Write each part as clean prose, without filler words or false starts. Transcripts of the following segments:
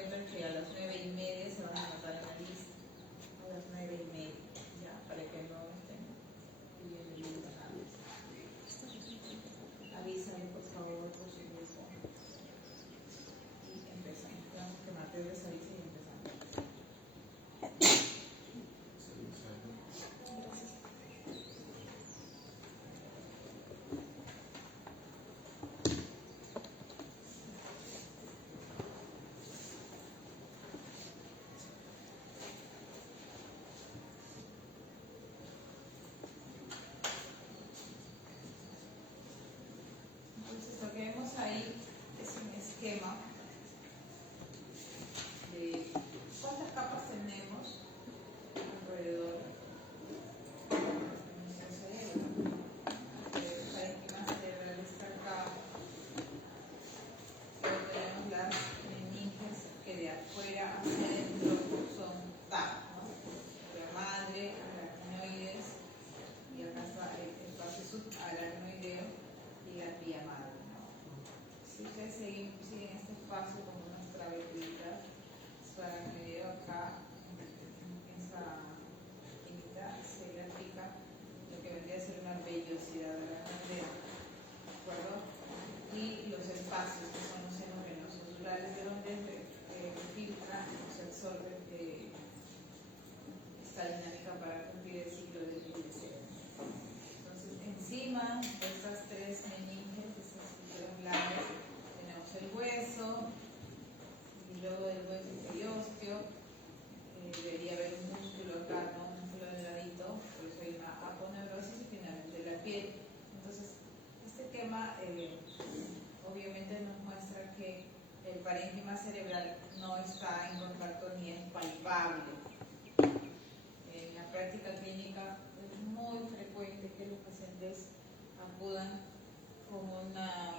encuentran que a las 9:30 se van a anotar en la lista. A las 9:30, ya, para que no estén pidiendo ayuda. Avísame, por favor, por su grupo. Y empezamos. Tenemos que Mateo les avise y empezamos. Entonces, lo que vemos ahí es un esquema de cuántas capas tenemos alrededor de nuestro cerebro. El parénquima cerebral está acá, luego tenemos las meninges que de afuera hacia adentro son TAP, ¿no? La madre, aracnoides, y acá está el espacio subaracnoideo y la vía madre, ¿no? Si ustedes siguen este espacio como unas travesitas, subaracnoideo acá, en esa esquinita, se grafica lo que vendría a ser una vellosidad de la aracnoidea, ¿de acuerdo? Y los espacios que son los senos venosos durales, de donde filtra o se absorbe esta dinámica para cumplir el ciclo del deseo. Entonces, encima de estas tres meninges, de estas estructuras blandas, tenemos el hueso, y luego del hueso el periósteo. Debería haber un músculo acá, ¿no? Un músculo delgadito, por eso hay una aponeurosis y finalmente la piel. Entonces, este esquema obviamente nos muestra que el parénquima cerebral no está en contacto ni es palpable. En la práctica clínica es muy frecuente que los pacientes acudan con una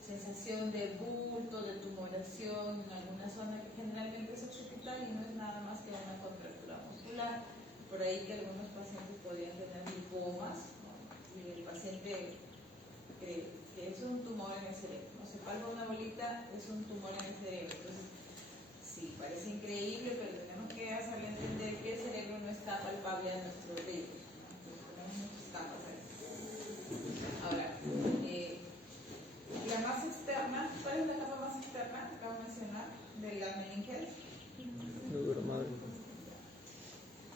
sensación de bulto, de tumoración en alguna zona que generalmente es occipital y no es nada más que una contractura muscular. Por ahí que algunos pacientes podrían tener lipomas, ¿no? Y el paciente cree que es un tumor en el cerebro, ¿no? Se palpa una bolita, es un tumor en el cerebro. Entonces, sí, parece increíble, pero tenemos que hacerle entender que el cerebro no está palpable a nuestro ritmo, ¿no? Entonces, tenemos muchas capas ahí. Ahora, la más externa, ¿cuál es la capa más externa que acabo de mencionar de las meninges? La dura madre.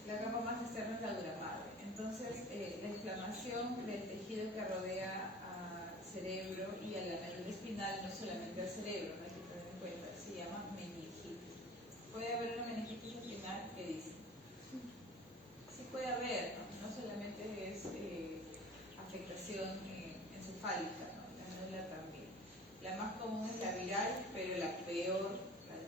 La capa más externa es la dura madre. Entonces, la inflamación del tejido que rodea al cerebro y a la médula espinal, no solamente al cerebro, no hay que tener en cuenta, se llama meningitis. ¿Puede haber una meningitis espinal? ¿Qué dice? Sí puede haber, no solamente es afectación encefálica, ¿no? La médula también. La más común es la viral, pero el peor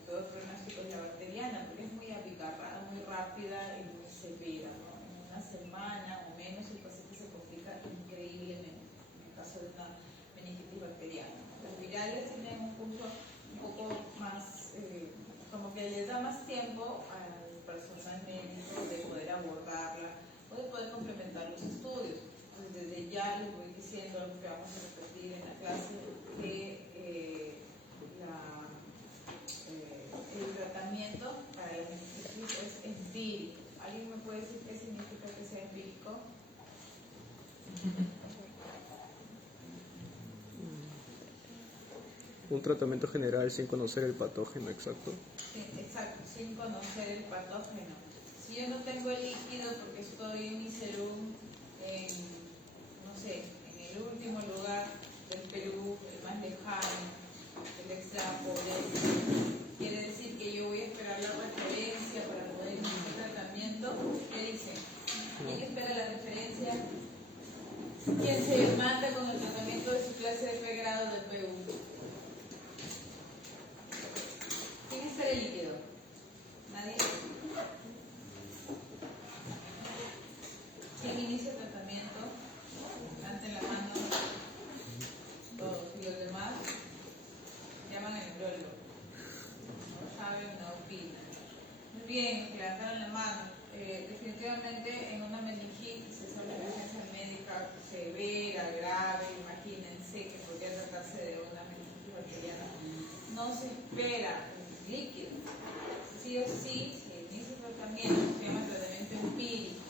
pronóstico es la bacteriana, porque es muy apicarrada, muy rápida y muy severa, ¿no? En una semana o menos el paciente se complica increíblemente, en el caso de una meningitis bacteriana. Las virales tienen un curso un poco más, como que les da más tiempo al personal médico de poder abordarla o de poder complementar los estudios. Entonces, desde ya les voy diciendo lo que vamos a repetir en la clase, que el tratamiento para la meningitis es empírico. ¿Alguien me puede decir qué significa que sea empírico? Un tratamiento general sin conocer el patógeno exacto. Sí, exacto, sin conocer el patógeno. Si yo no tengo el líquido porque estoy en mi serum en, no sé, en el último lugar del Perú, el más lejano, el extrapoder, quiere decir que yo voy a esperar la referencia para poder iniciar el tratamiento. ¿Qué dicen? ¿Quién espera la referencia? ¿Quién se mata con el tratamiento de su clase de pregrado del PU? ¿Quién espera el líquido? ¿Nadie? ¿Quién inicia el tratamiento? Levanten la mano todos. Y los demás llaman al neurólogo. No saben, no opinan. Muy bien, levantaron la mano. Definitivamente en una meningitis es una emergencia médica severa, grave, no se espera líquido. Sí o sí, se inicia el tratamiento, se llama tratamiento empírico.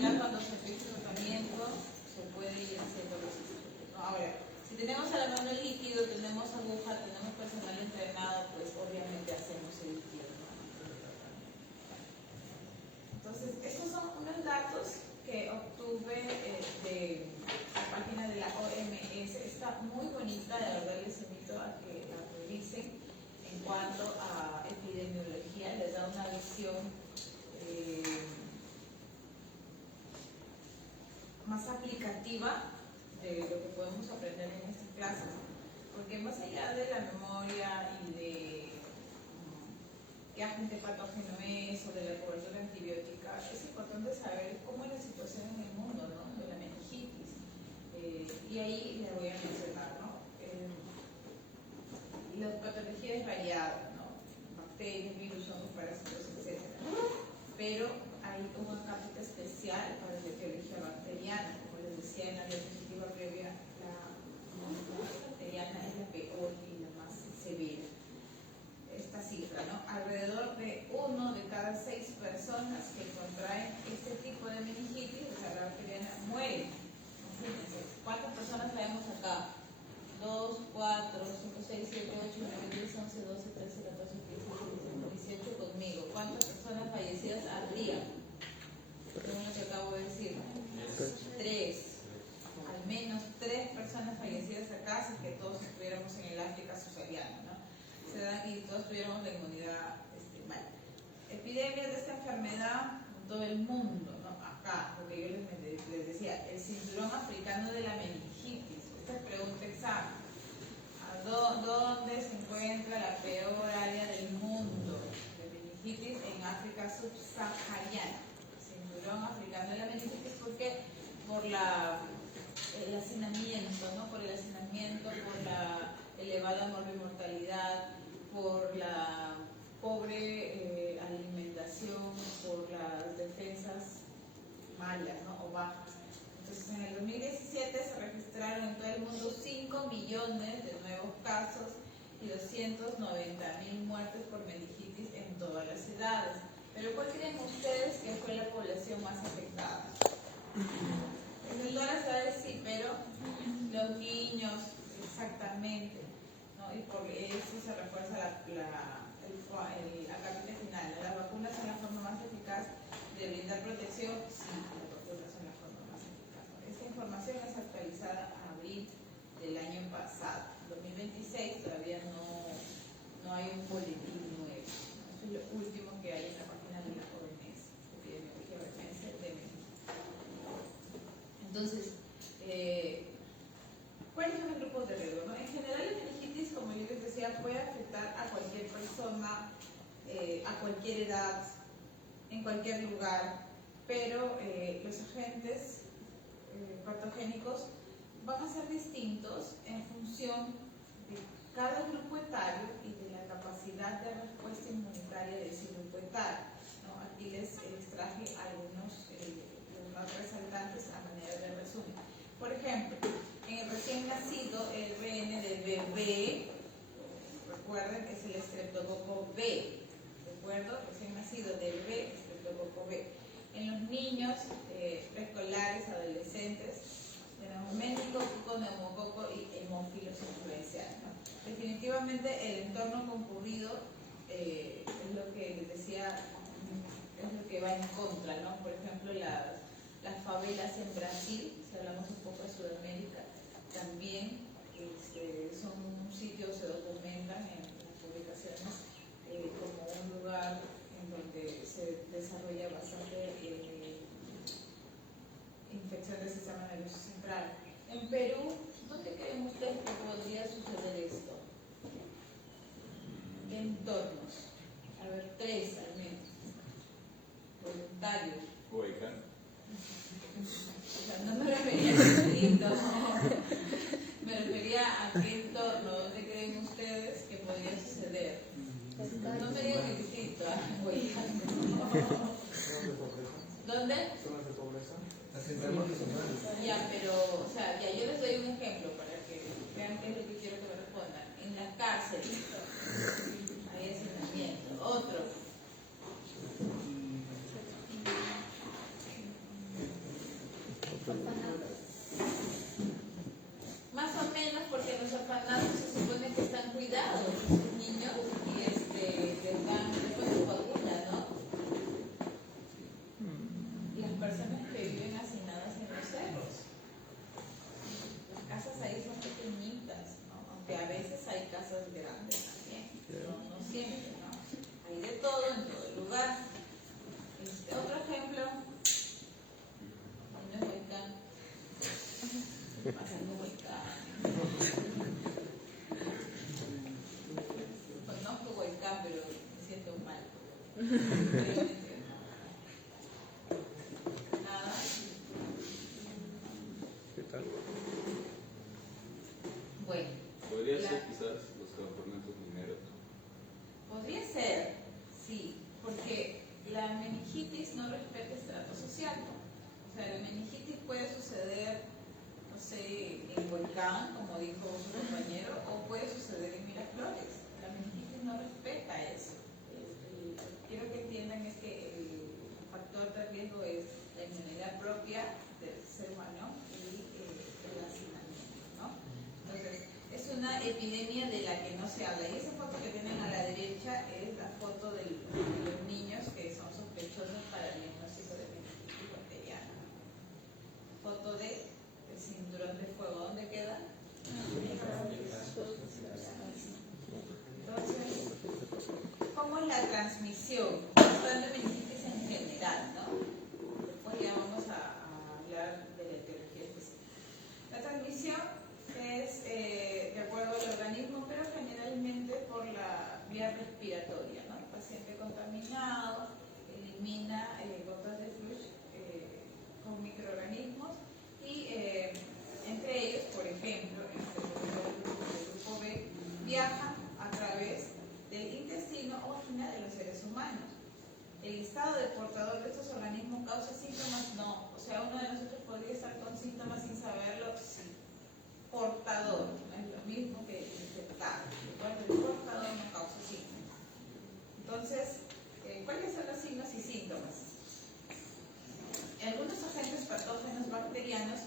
Ya cuando se empieza el tratamiento, se puede ir haciendo los estudios, ¿no? Ahora, si tenemos a la mano el líquido, tenemos aguja, tenemos personal entrenado, pues obviamente hacemos el líquido, ¿no? Entonces, estos son unos datos que obtuve de la página de la OMS. Está muy bonita, de verdad les invito a que la revisen en cuanto a epidemiología. Les da una visión más aplicativa de lo que podemos aprender en estas clases, porque más allá de la memoria y de qué agente patógeno es o de la cobertura antibiótica, es importante saber cómo es la situación en el mundo, ¿no?, de la meningitis. Y ahí les voy a mencionar, ¿no? La patología es variada, ¿no? Bacterias, virus, hongos, parásitos, etc. Pero hay una cápita especial para la etiología bacteriana. Como les decía en la diapositiva previa, la bacteriana es la peor y la más severa. Esta cifra, ¿no? Alrededor de 1 de cada 6 personas que contraen este tipo de meningitis, o sea, la bacteriana, mueren. Imagínense, ¿cuántas personas traemos acá? 2, 4, 5, 6, 7, 8, 9, 10, 11, 12, 13, 14, 15, 16, 17, 18 conmigo. ¿Cuántas personas fallecidas al día? Según lo que acabo de decir. 3. Al menos 3 personas fallecidas acá, si que todos estuviéramos en el África subsahariana, ¿no? Se da y todos tuviéramos la inmunidad mal. Epidemias de esta enfermedad en todo el mundo, ¿no? Acá, lo que yo les decía, el cinturón africano de la meningitis. Esta es pregunta examen. ¿Dónde se encuentra la peor área del mundo de meningitis? En África subsahariana. Cinturón africano de la meningitis, ¿por qué? Por el hacinamiento, ¿no? Por el hacinamiento, por la elevada morbimortalidad, por la pobre alimentación, por las defensas malas, ¿no?, o bajas. Entonces, en el 2017 se registraron en todo el mundo 5 millones de nuevos casos y 290.000 muertes por meningitis en todas las edades. Pero ¿cuál creen ustedes que fue la población más afectada? En todas las edades sí, pero los niños, exactamente, ¿no? Y por eso se refuerza la cápita final, ¿no? Las vacunas son la forma más eficaz de brindar protección. Sí, las vacunas son la forma más eficaz, ¿no? Esta información es actualizada a abril del año pasado. En 2026 todavía no hay un boletín nuevo, ¿no? Esto es lo último que hay en la página de la OMS, epidemiología OMS de México. Entonces, ¿cuáles son los grupos de riesgo, no? En general, la meningitis, como yo les decía, puede afectar a cualquier persona, a cualquier edad, en cualquier lugar, pero los agentes patogénicos van a ser distintos en función de cada grupo etario y de la capacidad de respuesta inmunitaria de ese grupo etario, ¿no? Aquí les traje algunos los más resaltantes a manera de resumen. Por ejemplo, en el recién nacido, el RN del bebé, recuerden que es el estreptococo B, ¿de acuerdo? Recién nacido del bebé, estreptococo B. En los niños preescolares, adolescentes, tenemos meningococo, neumococo y hemófilos influenciales, ¿no? Definitivamente el entorno concurrido es lo que les decía, es lo que va en contra, ¿no? Por ejemplo, las favelas en Brasil, si hablamos un poco de Sudamérica, también son un sitio, se documentan en las publicaciones como un lugar en donde se desarrolla bastante infección del sistema nervioso central. En Perú, ¿dónde creen ustedes que podría suceder esto? ¿Qué entornos? A ver, 3 al menos. Voluntarios. O sea, no me refería a distinto, me refería a qué entorno, ¿dónde creen ustedes que podría suceder? No me digan que distinto, ¿dónde? Zonas de pobreza. Ya, pero, o sea, ya yo les doy un ejemplo para que vean qué es lo que quiero que me respondan. En las las cárceles. Hay hacinamiento. Otro. Más o menos porque los orfanatos se supone que están cuidados los niños y les dan después su vacuna, ¿no? Las personas que viven hacinadas en los cerros. Las casas ahí son pequeñitas, ¿no? Aunque a veces hay casas grandes también, no siempre, ¿no? Hay de todo en todo el lugar. Otro ejemplo, niños Huaycán, pasando Huaycán. Conozco Huaycán, pero me siento mal. Nada. ¿Qué tal? Bueno. Podría ser quizás los campamentos mineros. Podría ser, sí, porque la meningitis no respeta estrato social. O sea, la meningitis puede suceder, no sé, en Huaycán, como dijo su compañero, o puede suceder en Miraflores. La meningitis no respeta eso. Quiero que entiendan es que el factor de riesgo es la inmunidad propia del ser humano y el hacinamiento, ¿no? Entonces, es una epidemia de la que no se habla. Y esa foto que tienen a la derecha es la foto de los niños que son sospechosos para el diagnóstico de meningitis bacteriana. Foto del cinturón de fuego. ¿Dónde queda? Entonces, ¿cómo es la transmisión? Estamos hablando de meningitis en general, ¿no? Después ya vamos a hablar de la etiología específica. La transmisión es de acuerdo al organismo, pero generalmente por la vía respiratoria, ¿no? El paciente contaminado elimina gotas de flush con microorganismos y entre ellos, por ejemplo, en el grupo B, viajan a través del intestino o vagina de los seres humanos. ¿El estado de portador de estos organismos causa síntomas? No. O sea, uno de nosotros podría estar con síntomas sin saberlo, sí. Portador, no es lo mismo que infectado. El portador no causa síntomas. Entonces, ¿cuáles son los signos y síntomas? Algunos agentes patógenos bacterianos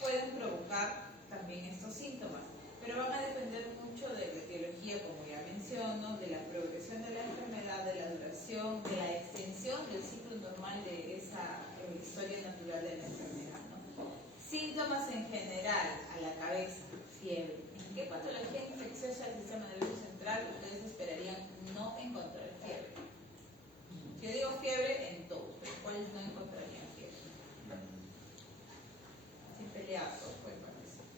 pueden provocar también estos síntomas, pero van a depender mucho de la etiología, como ya menciono, de la progresión de la enfermedad, de la duración, de la extensión del ciclo normal de esa historia natural de la enfermedad, ¿no? Síntomas en general, a la cabeza, fiebre. ¿En qué patología infecciosa del sistema nervioso central ustedes esperarían no encontrar fiebre? Yo digo fiebre en todos, pero ¿cuáles no encontrarían fiebre? Sin pelear, todos pueden participar.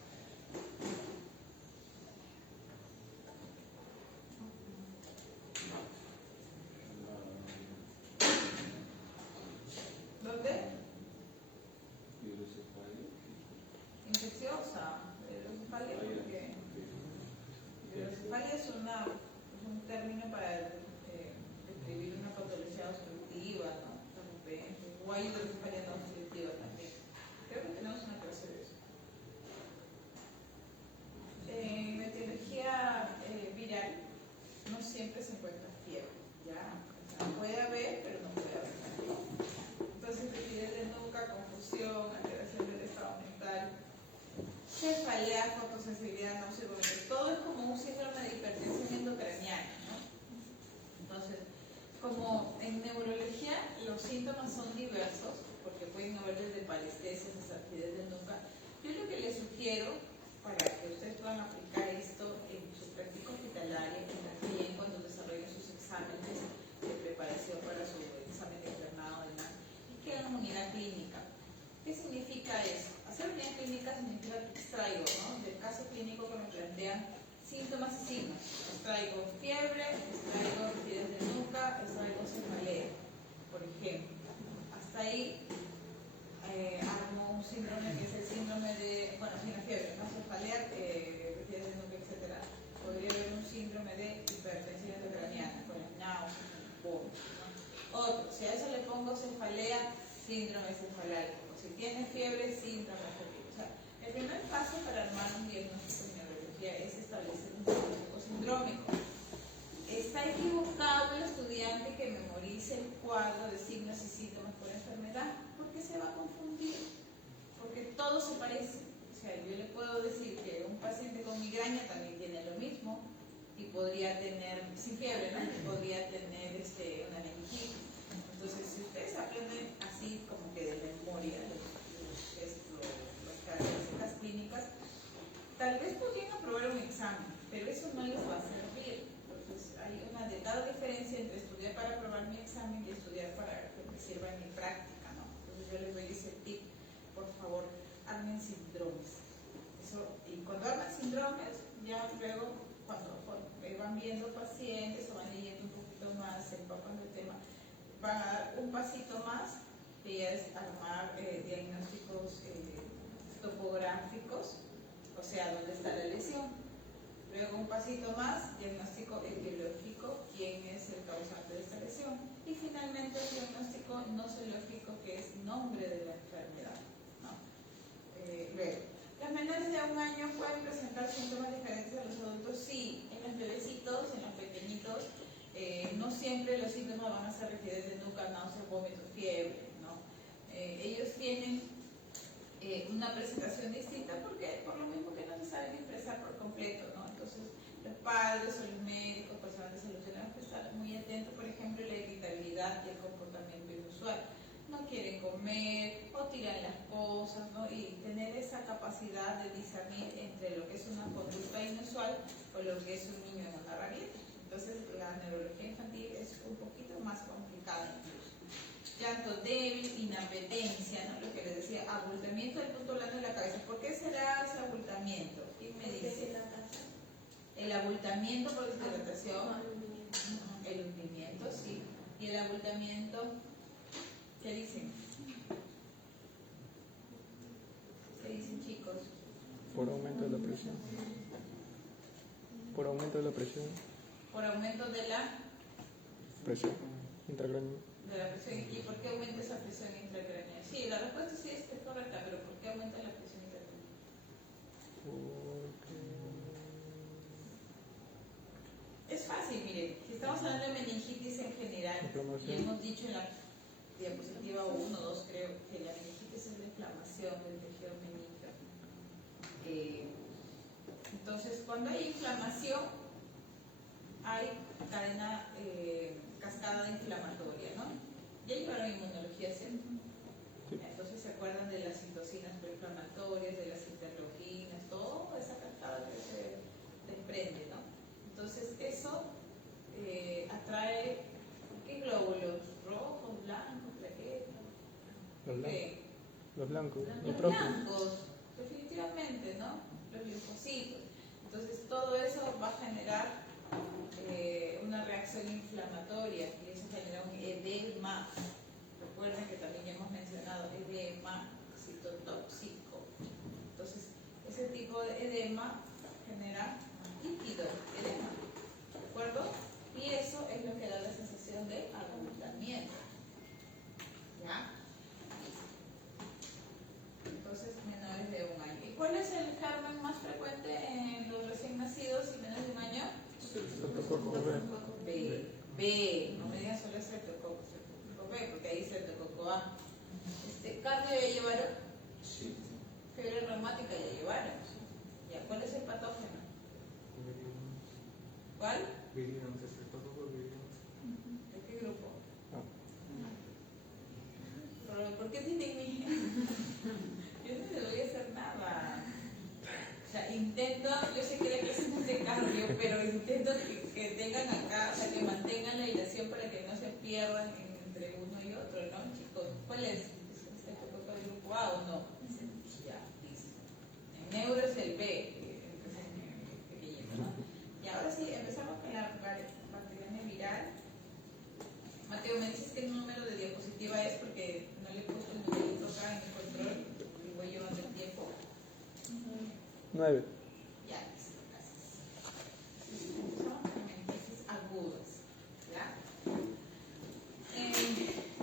¿Dónde? Infecciosa. Hidrocefalia, porque hidrocefalia es un término para describir una patología obstructiva, ¿no? O hay hidrocefalia no obstructiva también. Creo que tenemos una clase de eso. En la etiología viral no siempre se encuentra fiebre, ¿ya? O sea, puede haber, pero no puede haber también. Entonces, rigidez de nuca, confusión, alteración del estado mental, cefalea, fotosensibilidad, náusea, vómito, todo es como un síndrome de hipertensión endocraniana, ¿no? Entonces, como en neurología los síntomas son diversos, porque pueden haber desde parestesias hasta rigidez de nuca, yo lo que les sugiero para que ustedes puedan aplicar esto en su práctica hospitalaria, también cuando desarrollen sus exámenes de preparación para su examen de internado, demás, y que hagan unidad clínica. ¿Qué significa eso? Hacer unidad clínica significa que extraigo, ¿no? Del caso clínico que me plantean síntomas y signos. Extraigo fiebre, extraigo rigidez de nuca, extraigo cefalea, por ejemplo. Hasta ahí armo un síndrome que es el síndrome de, bueno, sin la fiebre, no cefalea, rigidez de nuca, etc. Podría haber un síndrome de hipertensión endocraniana, con las náuseas, vómitos, ¿no? Otro, si a eso le pongo cefalea, síndrome cefalaico. Si tiene fiebre, síndrome febril. O sea, el primer paso para armar un diagnóstico de neurología es establecer un diagnóstico sindrómico. a confundir porque todo se parece. O sea, yo le puedo decir que un paciente con migraña también tiene lo mismo y podría tener, sin fiebre, ¿no? Podría tener una meningitis. Entonces, si ustedes aprenden así como que de memoria las características clínicas, tal vez podrían aprobar un examen, pero eso no les va a servir. Entonces, hay una delgada diferencia entre estudiar para aprobar mi examen y estudiar para que me sirva en mi práctica, ¿no? Entonces, yo les doy ese tip, por favor, armen síndromes. Y cuando arman síndromes, ya luego, cuando van viendo pacientes o van leyendo un poquito más, se empapan del tema, van a dar un pasito más, que ya es armar diagnósticos topográficos, o sea, dónde está la lesión. Luego un pasito más, diagnóstico etiológico, quién es el causante de esta lesión. Y finalmente el diagnóstico nosológico, que es nombre de la enfermedad, ¿no? Luego, ¿las menores de 1 año pueden presentar síntomas diferentes a los adultos? Sí, en los bebecitos, en los pequeñitos, no siempre los síntomas van a ser rigidez de nuca, náuseas, vómitos, fiebre, ¿no? Ellos tienen una presentación distinta porque por lo mismo que no se saben expresar por completo, ¿no? Entonces, los padres o los médicos, personas de salud, tenemos que estar muy atentos, por ejemplo, la irritabilidad y el comportamiento inusual. No quieren comer o tiran las cosas, ¿no? Y tener esa capacidad de discernir entre lo que es una conducta inusual o lo que es un niño en una rabieta. Entonces, la neurología infantil es un poquito más complicada incluso. Llanto débil, inapetencia, ¿no? Lo que les decía, abultamiento del punto blando de la cabeza. ¿Por qué será ese abultamiento? ¿Quién me dice? El abultamiento por deshidratación. El hundimiento, sí. Y el abultamiento, ¿qué dicen? ¿Qué dicen, chicos? Por aumento de la presión. Por aumento de la presión. Por aumento de la Presión intracránea. de la presión. ¿Y por qué aumenta esa presión intracránea? Sí, la respuesta sí es correcta, pero ¿por qué aumenta la presión intracránea? Es fácil, miren, si estamos hablando de meningitis en general, y hemos dicho en la diapositiva 1 o 2, creo, que la meningitis es la inflamación del tejido meningo. Entonces, cuando hay inflamación, hay cadena, cascada inflamatoria, ¿no? Ya llevaron inmunología, ¿cierto? Entonces se acuerdan de las citocinas proinflamatorias, de las interleuquinas, toda esa cascada que se desprende, ¿no? Entonces eso atrae, ¿qué glóbulos? Rojos, blancos, plaquetas. Los blancos. Los blancos, definitivamente, ¿no? Los linfocitos. Entonces todo eso va a generar una reacción inflamatoria y eso genera un edema. Recuerden que también ya hemos mencionado edema citotóxico. Entonces, ese tipo de edema genera lípido, edema, ¿de acuerdo? Y eso es lo que da la sensación de abultamiento. ¿Ya? Entonces, menores de 1 año. ¿Y cuál es el germen más frecuente en los recién nacidos y menos de 1 año? B. No me digan solo streptococo B, porque ahí streptococo A. ¿Cardio ya llevaron? Sí. Fiebre reumática ya llevaron. ¿Ya? ¿Cuál es el patógeno? ¿Cuál? Viridiana, streptococcus viridiana. ¿De qué grupo? ¿Por qué tienen mi? Yo no le voy a hacer nada. O sea, intento, yo sé que la clase no es de cardio, pero intento que tengan acá, o sea, que mantengan la hilación para que no se pierdan entre uno y otro, ¿no, chicos? ¿Cuál es? ¿Este tocó el grupo A o no? Ya, listo. En neuro es el B, ¿no? Y ahora sí, empezamos con la bacteriemia viral. Mateo, me dices qué número de diapositiva es porque no le he puesto el numerito acá en el control y voy llevando el tiempo. 9. Ya, listo, gracias. Son meningitis agudas, ¿ya?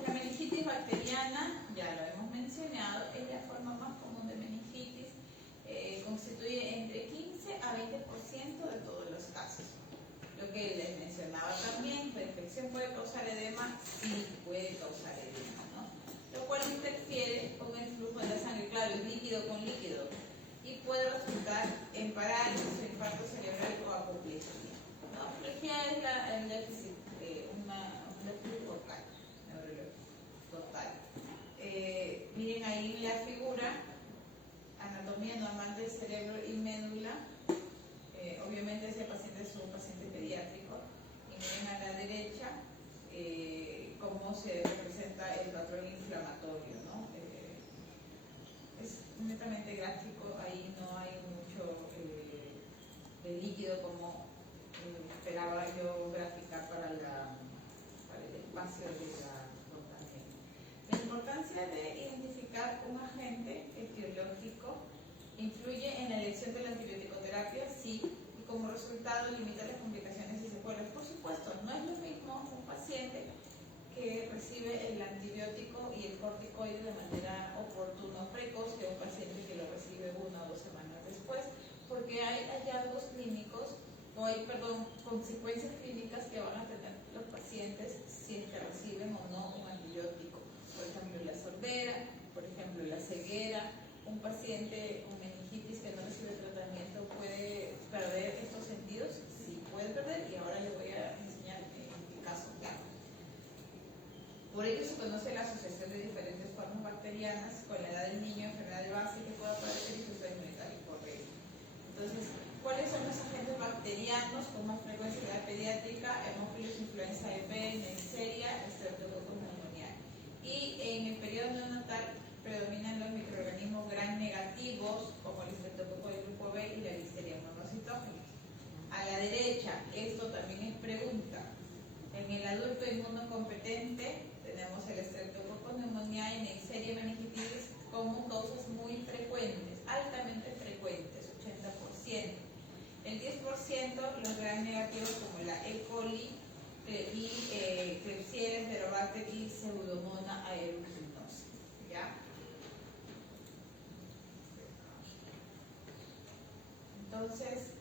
La meningitis bacteriana, ya lo hemos mencionado, es la forma más común de meningitis, constituye entre 15 a 20% de todos los casos. Lo que les mencionaba también, la infección puede causar edema, sí puede causar edema, ¿no? lo cual interfiere con el flujo de la sangre, claro, es líquido con líquido, y puede resultar en parálisis o infarto cerebral o apoplejía. ¿No? Apoplejía es el déficit de un déficit vocal, neurológico, total. Miren ahí la figura, anatomía normal del cerebro y médula. Obviamente ese paciente es un paciente pediátrico. Y miren a la derecha cómo se representa el patrón inflamatorio, ¿no? Es netamente gráfico, ahí no hay mucho de líquido como esperaba yo graficar para el espacio de la contaminación. La importancia de identificar un agente etiológico influye en la elección de la antibiótico-terapia, sí, y como resultado limita las complicaciones y secuelas. Por supuesto, no es lo mismo un paciente que recibe el antibiótico y el corticoide de manera oportuna o precoz que un paciente que lo recibe 1 o 2 semanas después, porque hay hallazgos clínicos, o hay, consecuencias clínicas que van a tener los pacientes si es que reciben o no un antibiótico. Por ejemplo, la sordera, por ejemplo, la ceguera. Un paciente con meningitis que no recibe tratamiento puede perder estos sentidos, sí puede perder, y ahora les voy a enseñar en qué caso claro. Por ello se conoce la asociación de diferentes formas bacterianas con la edad del niño, enfermedad de base que pueda aparecer y su estado inmunitario correcto. Entonces, ¿cuáles son los agentes bacterianos con más frecuencia en la edad pediátrica? Hemófilos influenza B, Neisseria, Streptococcus pneumoniae. Y en el periodo neonatal predominan los microorganismos gram negativos como el estreptococo del grupo B y la Listeria monocitógenes. A la derecha, esto también es pregunta. En el adulto inmunocompetente tenemos el Streptococcus pneumoniae y Neisseria meningitis como causas muy frecuentes, altamente frecuentes, 80%. El 10% los gram negativos como la E. coli y Klebsiella, Enterobacter y Pseudomonas aeruginosa. ¿Ya? Entonces,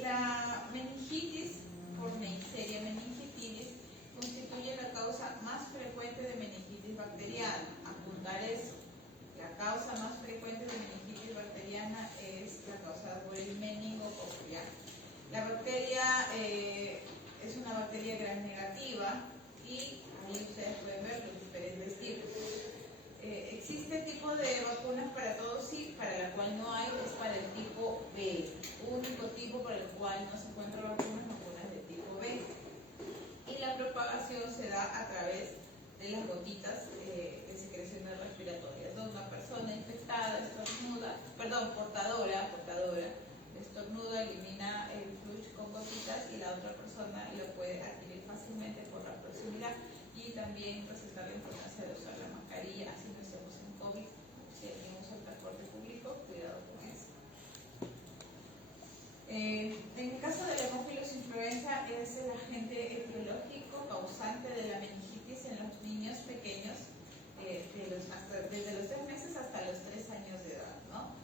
la meningitis por Neisseria meningitidis constituye la causa más frecuente de meningitis bacteriana. Apuntar eso. La causa más frecuente de meningitis bacteriana es la causada por el meningococo. La bacteria es una bacteria gram negativa y ahí ustedes pueden ver los diferentes tipos. ¿Existe tipo de vacunas para todos? Sí, para la cual no hay es para el tipo B. Único tipo para el cual no se encuentran vacunas de tipo B. Y la propagación se da a través de las gotitas de secreciones respiratorias. Donde una persona infectada, portadora, estornuda, elimina el flujo con gotitas y la otra persona lo puede adquirir fácilmente por la proximidad. Y también presentar la importancia de usar la mascarilla, así no estemos en COVID. Si alguien usa el transporte público, cuidado con eso. En el caso de la hemófilos influenza, es el agente etiológico causante de la meningitis en los niños pequeños, desde los 3 meses hasta los 3 años de edad, ¿no?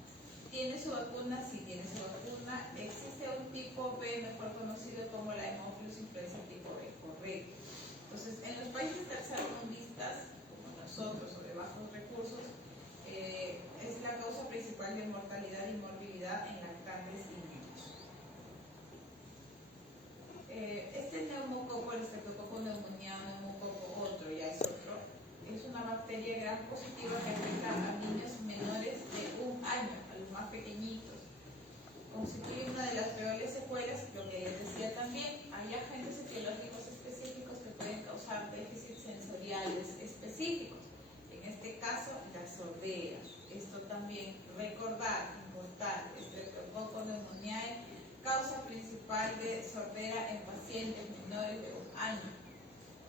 ¿Tiene su vacuna? Sí, tiene su vacuna. ¿Existe un tipo B, mejor conocido como la hemófilos influenza tipo B? Correcto. Entonces, en los países tercermundistas, como nosotros, o de bajos recursos, es la causa principal de mortalidad y morbilidad en lactantes y niños. Este neumococo, el Streptococcus pneumoniae, neumococo, otro, ya es otro, es una bacteria gram positiva que afecta a niños menores de 1 año, a los más pequeñitos. Constituye una de las peores secuelas, lo que les decía también, hay agentes etiológicos específicos que pueden causar déficits sensoriales específicos. En este caso, la sordera. Esto también, recordar, importante, Streptococcus pneumoniae, causa principal de sordera en pacientes menores de 1 año.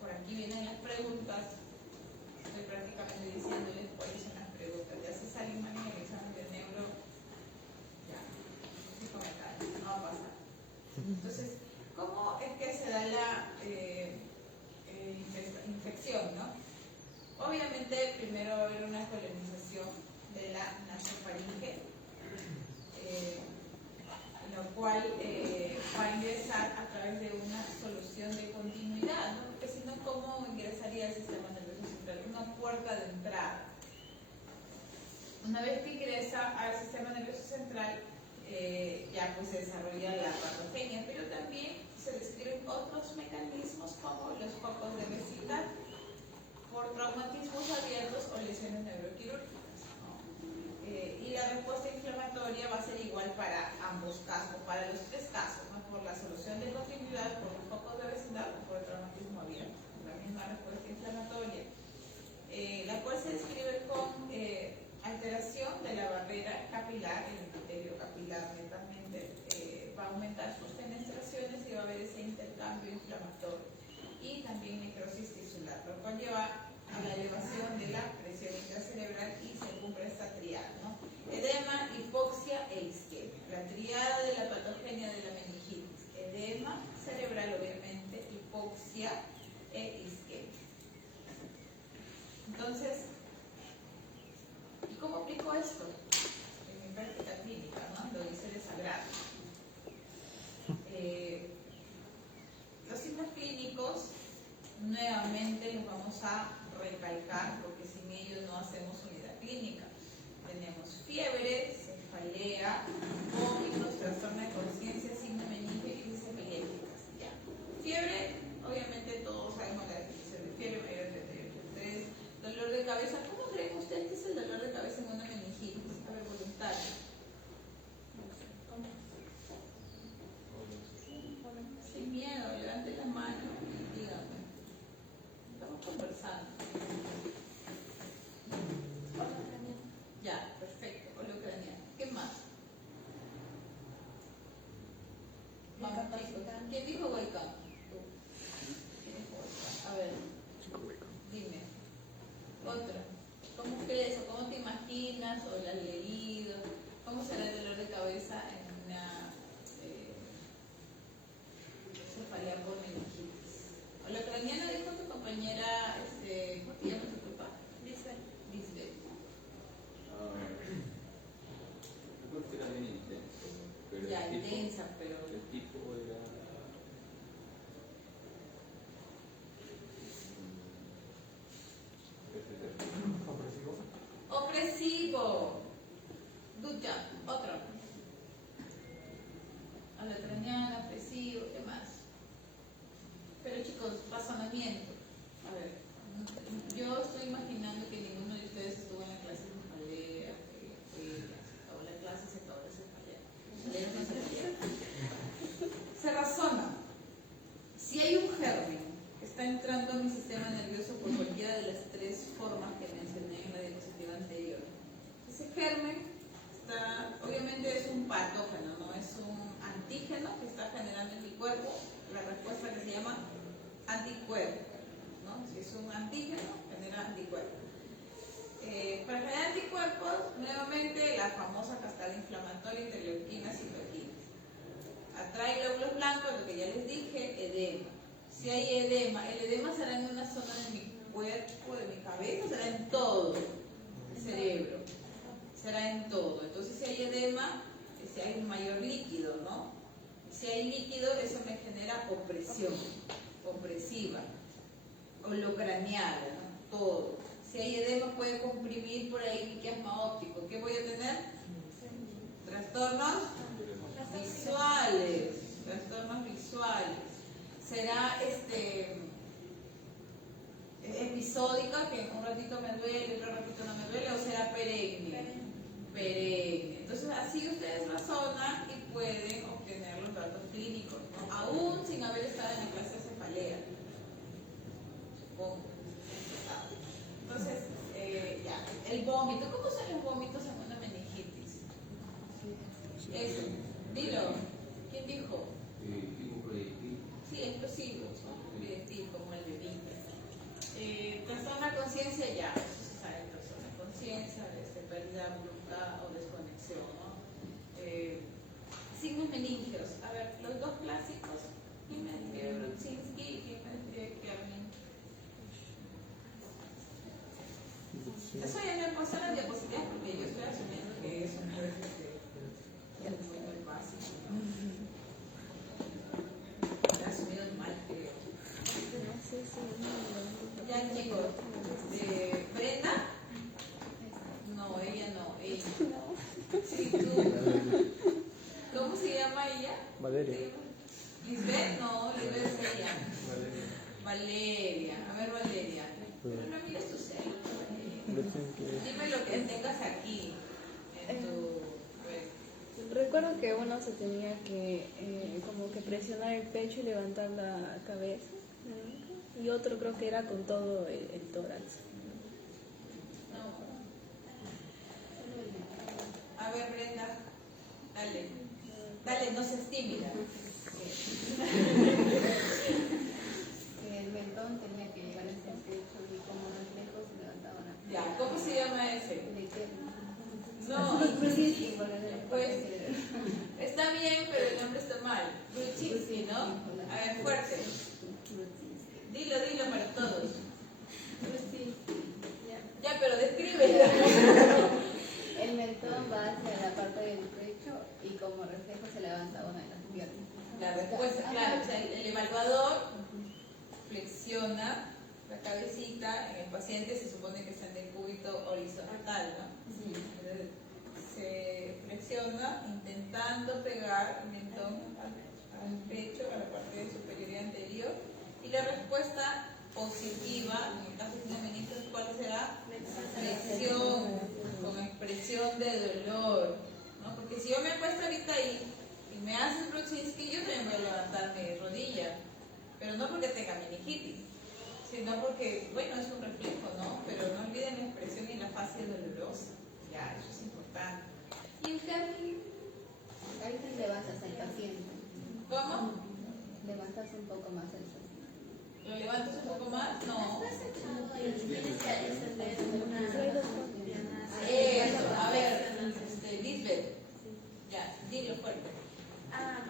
Por aquí vienen las preguntas. Estoy prácticamente diciéndoles cuáles son las preguntas. Ya se salen mal en el examen de neuro. Ya, sin comentarios, no va a pasar. Entonces, ¿cómo es que se da la infección, no? Obviamente, primero va a haber una colonización de la nasofaringe, lo cual va a ingresar a través de una solución de continuidad, ¿no? Porque si no, ¿cómo ingresaría el sistema nervioso central? No puerta de entrada. Una vez que ingresa al sistema nervioso central, ya pues se desarrolla la patogenia, pero también se describen otros mecanismos como los focos de obesidad por traumatismos abiertos o lesiones neuroquirúrgicas, ¿no? Y la respuesta inflamatoria va a ser igual para ambos casos, para los tres casos, ¿no? Por la solución de continuidad, por los focos de obesidad o por el traumatismo abierto. La misma respuesta inflamatoria, la cual se describe con alteración de la barrera capilar, el epitelio capilar netamente va a aumentar sus fenestraciones y va a haber ese intercambio inflamatorio y también necrosis tisular, lo cual lleva a la elevación de la presión intracerebral y se cumple esta triada, ¿no? Edema, hipoxia e isquemia. La triada de la patogenia de la meningitis: edema cerebral, obviamente, hipoxia e isquemia. Entonces, ¿y cómo aplico esto? En mi práctica clínica, ¿no? Lo dice de sagrado. Los signos clínicos, nuevamente los vamos a recalcar porque sin ellos no hacemos unidad clínica. Tenemos fiebre, cefalea, vómitos, trastorno de conciencia, signo meningitis epilépticas. ¿Ya? Fiebre, obviamente todos sabemos la definición de fiebre, mayor de 38,3. Dolor de cabeza, ¿cómo creen ustedes que es el dolor de cabeza en una meningitis? A ver, voluntario. Sin miedo, levante la mano y díganme. Estamos conversando. Ya, perfecto, holocraniano. ¿Qué más? Vamos, chicos. ¿Quién dijo Huaycán? Tú. ¿Quién dijo Huaycán? A ver, dime. Otra. ¿Cómo crees o cómo te imaginas o la has leído? ¿Cómo será el dolor de cabeza en una cefalea por meningitis? O la ucraniana dijo tu compañera, ¿cómo te llama tu papá? Lisbeth. Recuerdo que era bien intenso, pero Ya, el tipo, intensa, pero... el tipo era... ¿Opresivo? Opresivo. Ducha, otro. Aletraniana, opresivo, ¿qué más? Pero chicos, razonamiento. A ver, yo estoy imaginando que ninguno de ustedes estuvo en la clase de cefalea, se acabó la clase, se acabó la cefalea. Se razona. Si hay un germen que está entrando a mi sistema nervioso por cualquiera de las tres formas que mencioné en la diapositiva anterior, ese germen está, obviamente es un patógeno, no es un antígeno que está generando en mi cuerpo la respuesta que se llama anticuerpo, ¿no? Si es un antígeno, genera anticuerpos. Para generar anticuerpos, nuevamente la famosa cascada inflamatoria, interleuquinas y citoquinas. Atrae glóbulos blancos, lo que ya les dije, edema. Si hay edema, ¿el edema será en una zona de mi cuerpo, de mi cabeza, o será en todo el cerebro? Será en todo. Entonces, si hay edema, si hay un mayor líquido, ¿no? Si hay líquido, eso me genera opresión, opresiva, holocranial, ¿no? Todo. Si hay edema, puede comprimir por ahí mi quiasma óptico. ¿Qué voy a tener? Trastornos visuales. Trastornos visuales. Será episódica, que un ratito me duele, otro ratito no me duele, o será perenne. Perenne. Entonces, así ustedes razonan y pueden obtener los datos clínicos, ¿no? Aún sin haber estado en la clase de cefalea, supongo. Entonces, ya, el vómito. ¿Cómo son los vómitos en una meningitis? Eso, dilo. ¿Quién dijo? Tipo proyectil. Sí, explosivos, ¿no? Proyectil, como el de Vita. Trastorno de conciencia, ya, eso se sabe, trastorno de conciencia, pérdida de voluntad o desconexión, ¿no? Signos meníngeos. A ver, los dos clásicos. ¿Quién me describe Brudzinski y quién me describe Kerning? Eso ya me pasó en las diapositivas porque yo estoy asumiendo que eso no es muy básico, ¿no? He asumido mal, creo. Ya, chicos, Valeria. Lisbeth, no, Lisbeth es ella. Valeria, a ver Valeria. Pero no mires tu cel. Dime lo que tengas aquí en tu... A ver. Recuerdo que uno se tenía que como que presionar el pecho y levantar la cabeza, ¿no? Y otro creo que era con todo el tórax. No. A ver Brenda, dale. Dale, no seas tímida. Que el mentón tenía que llegar hacia el techo y como los lejos se levantaban a... Ya, ¿cómo se llama ese? ¿De qué? No, Brzezinski, porque pues está bien, pero el nombre está mal. Brzezinski, ¿no? A ver, fuerte. Dilo para todos. Ya, pero descríbelo. El mentón va hacia la parte del pecho y como reflejo se levanta una de las piernas. La respuesta, claro, o sea, el evaluador flexiona la cabecita en el paciente, se supone que está en el cúbito horizontal, ¿no? Sí. Entonces, se flexiona intentando pegar el mentón al pecho, a la parte superior y anterior, y la respuesta positiva, en el caso de una meningitis, ¿cuál será? Flexión, con expresión de dolor, ¿no? Porque si yo me acuesto ahorita ahí y me hace Brzezinski, yo también voy a levantar mi rodilla, pero no porque tenga meningitis, sino porque, bueno, es un reflejo, ¿no? Pero no olviden la expresión y la fase dolorosa, ya, eso es importante. Y en cambio, Ahí te levantas al paciente. ¿cómo? Levantas un poco más el paciente. ¿Lo levantas un poco más? No. Tienes que extender una pierna. Eso, a ver, Lisbeth, ya, dilo fuerte.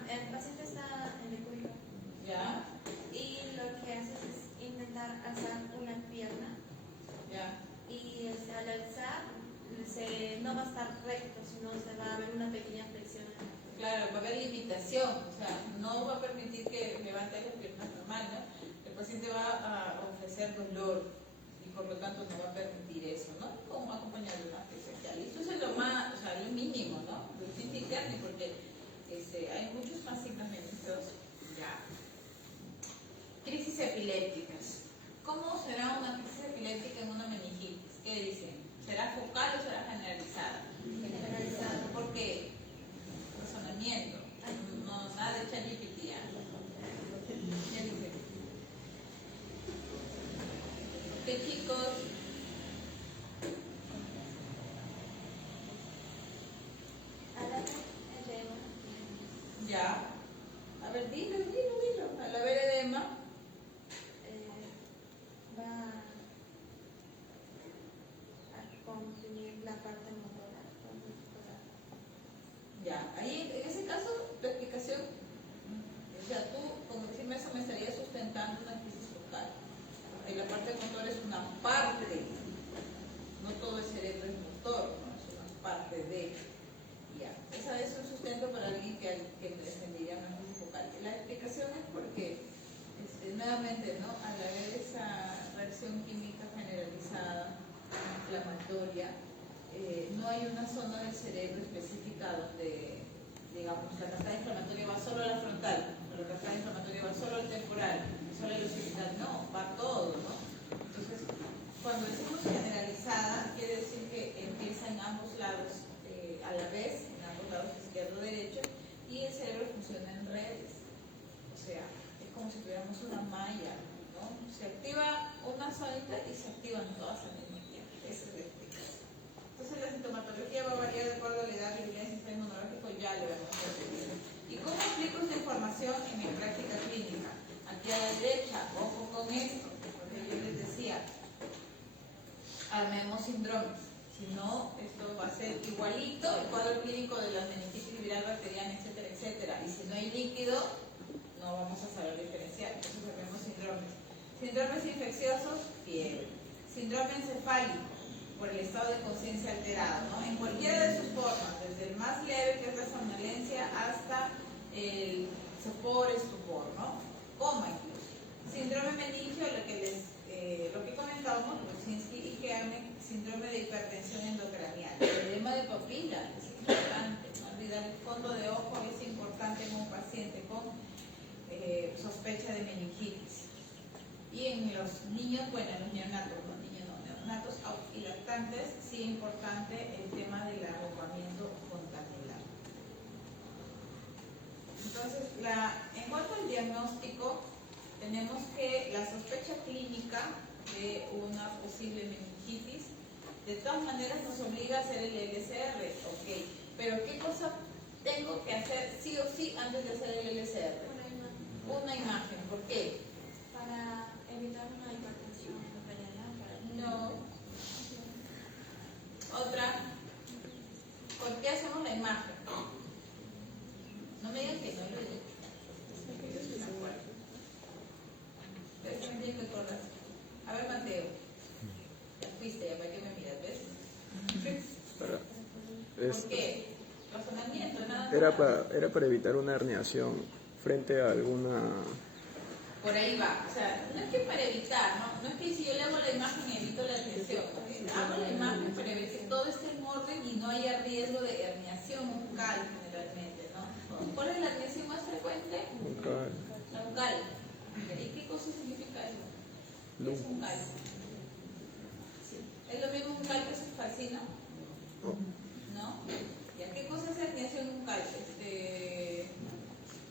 El paciente está en el cuello Ya, y lo que haces es intentar alzar una pierna ya. y al alzar no va a estar recto, sino se va a ver una pequeña flexión. Claro, va a haber limitación, o sea, no va a permitir que levante las piernas normal, ¿no? El paciente va a ofrecer dolor y por lo tanto no va a permitir eso, ¿no? Como acompañar de una especial. Y esto es lo más, o sea, lo mínimo, ¿no? Lo significante, porque hay muchos más signos médicos. Ya. Crisis epilépticas. ¿Cómo será una crisis epiléptica en una meningitis? ¿Qué dicen? ¿Será focal o será generalizada? Generalizada. ¿Por qué? Razonamiento. No, nada de ChatGPT. ¿Qué dicen? ¿Qué chicos? Ya. A ver, dilo. Al haber edema. Va a comprimir la parte motora. Ya. Ahí, en ese caso, tu explicación, o sea, tú, como decirme eso, me estarías sustentando una crisis focal. Porque la parte motora es una parte. No todo el cerebro es motor, ¿no? Es una parte de. Ya. Esa es un sustento para alguien que defendería una crisis focal. La explicación es porque, nuevamente, ¿no? Al haber esa reacción química generalizada, inflamatoria, no hay una zona del cerebro específica donde, digamos, la cascada inflamatoria va solo a la frontal, o la cascada inflamatoria va solo al temporal, solo al occipital, no, va todo, ¿no? Entonces, cuando decimos generalizada, quiere decir que empieza en ambos lados a la vez, en ambos lados izquierdo y derecho, y el cerebro funciona en redes. O sea, es como si tuviéramos una malla, ¿no? Se activa una solita y se activan todas al mismo tiempo. Esa es la explicación. Entonces la sintomatología va a variar de acuerdo a la edad, virulencia, sistema inmunológico, ya lo vamos a ver. ¿Y cómo explico esta información en mi práctica clínica? Aquí a la derecha, ojo con esto, porque yo les decía, armemos síndromes. Si no, esto va a ser igualito el cuadro clínico de la meningitis viral bacteriana, etcétera, etcétera. Y si no hay líquido, no vamos a saber diferenciar. Entonces armemos síndromes. Síndromes infecciosos, fiebre. Síndrome encefálico, por el estado de conciencia alterado, ¿no? En cualquiera de sus formas, desde el más leve, que es la somnolencia, hasta el sopor, estupor, ¿no? Coma incluso. Síndrome meningio, lo que comentábamos, Brzezinski y Kearney, síndrome de hipertensión endocranial. El edema de papila es importante, no olvidar el fondo de ojo es importante en un paciente. sospecha de meningitis. Y en los niños, bueno, en los neonatos, no niños no, neonatos y lactantes, sí es importante el tema del arropamiento contaminado. Entonces, en cuanto al diagnóstico, tenemos que la sospecha clínica de una posible meningitis, de todas maneras nos obliga a hacer el LCR, ok, pero ¿qué cosa tengo que hacer sí o sí antes de hacer el LCR? Una imagen, ¿por qué? Para evitar una hipertensión arterial. No. Otra, ¿por qué hacemos la imagen? No me digan que no lo digo. Yo sí me acuerdo. Ustedes también tienen que acordar. A ver, Mateo. Ya fuiste, ya para qué me miras, ¿ves? ¿Por qué? Razonamiento, nada más. Era para evitar una herniación frente a alguna... Por ahí va. O sea, no es que para evitar, ¿no? No es que si yo le hago la imagen evito la herniación. Hago la imagen para ver que todo esté en orden y no haya riesgo de herniación uncal generalmente, ¿no? ¿Cuál es la herniación más frecuente? Uncal. La uncal. ¿Y qué cosa significa eso? ¿Qué es uncal? ¿Es lo mismo uncal que sulfacino? ¿No? ¿Ya qué cosa es herniación uncal?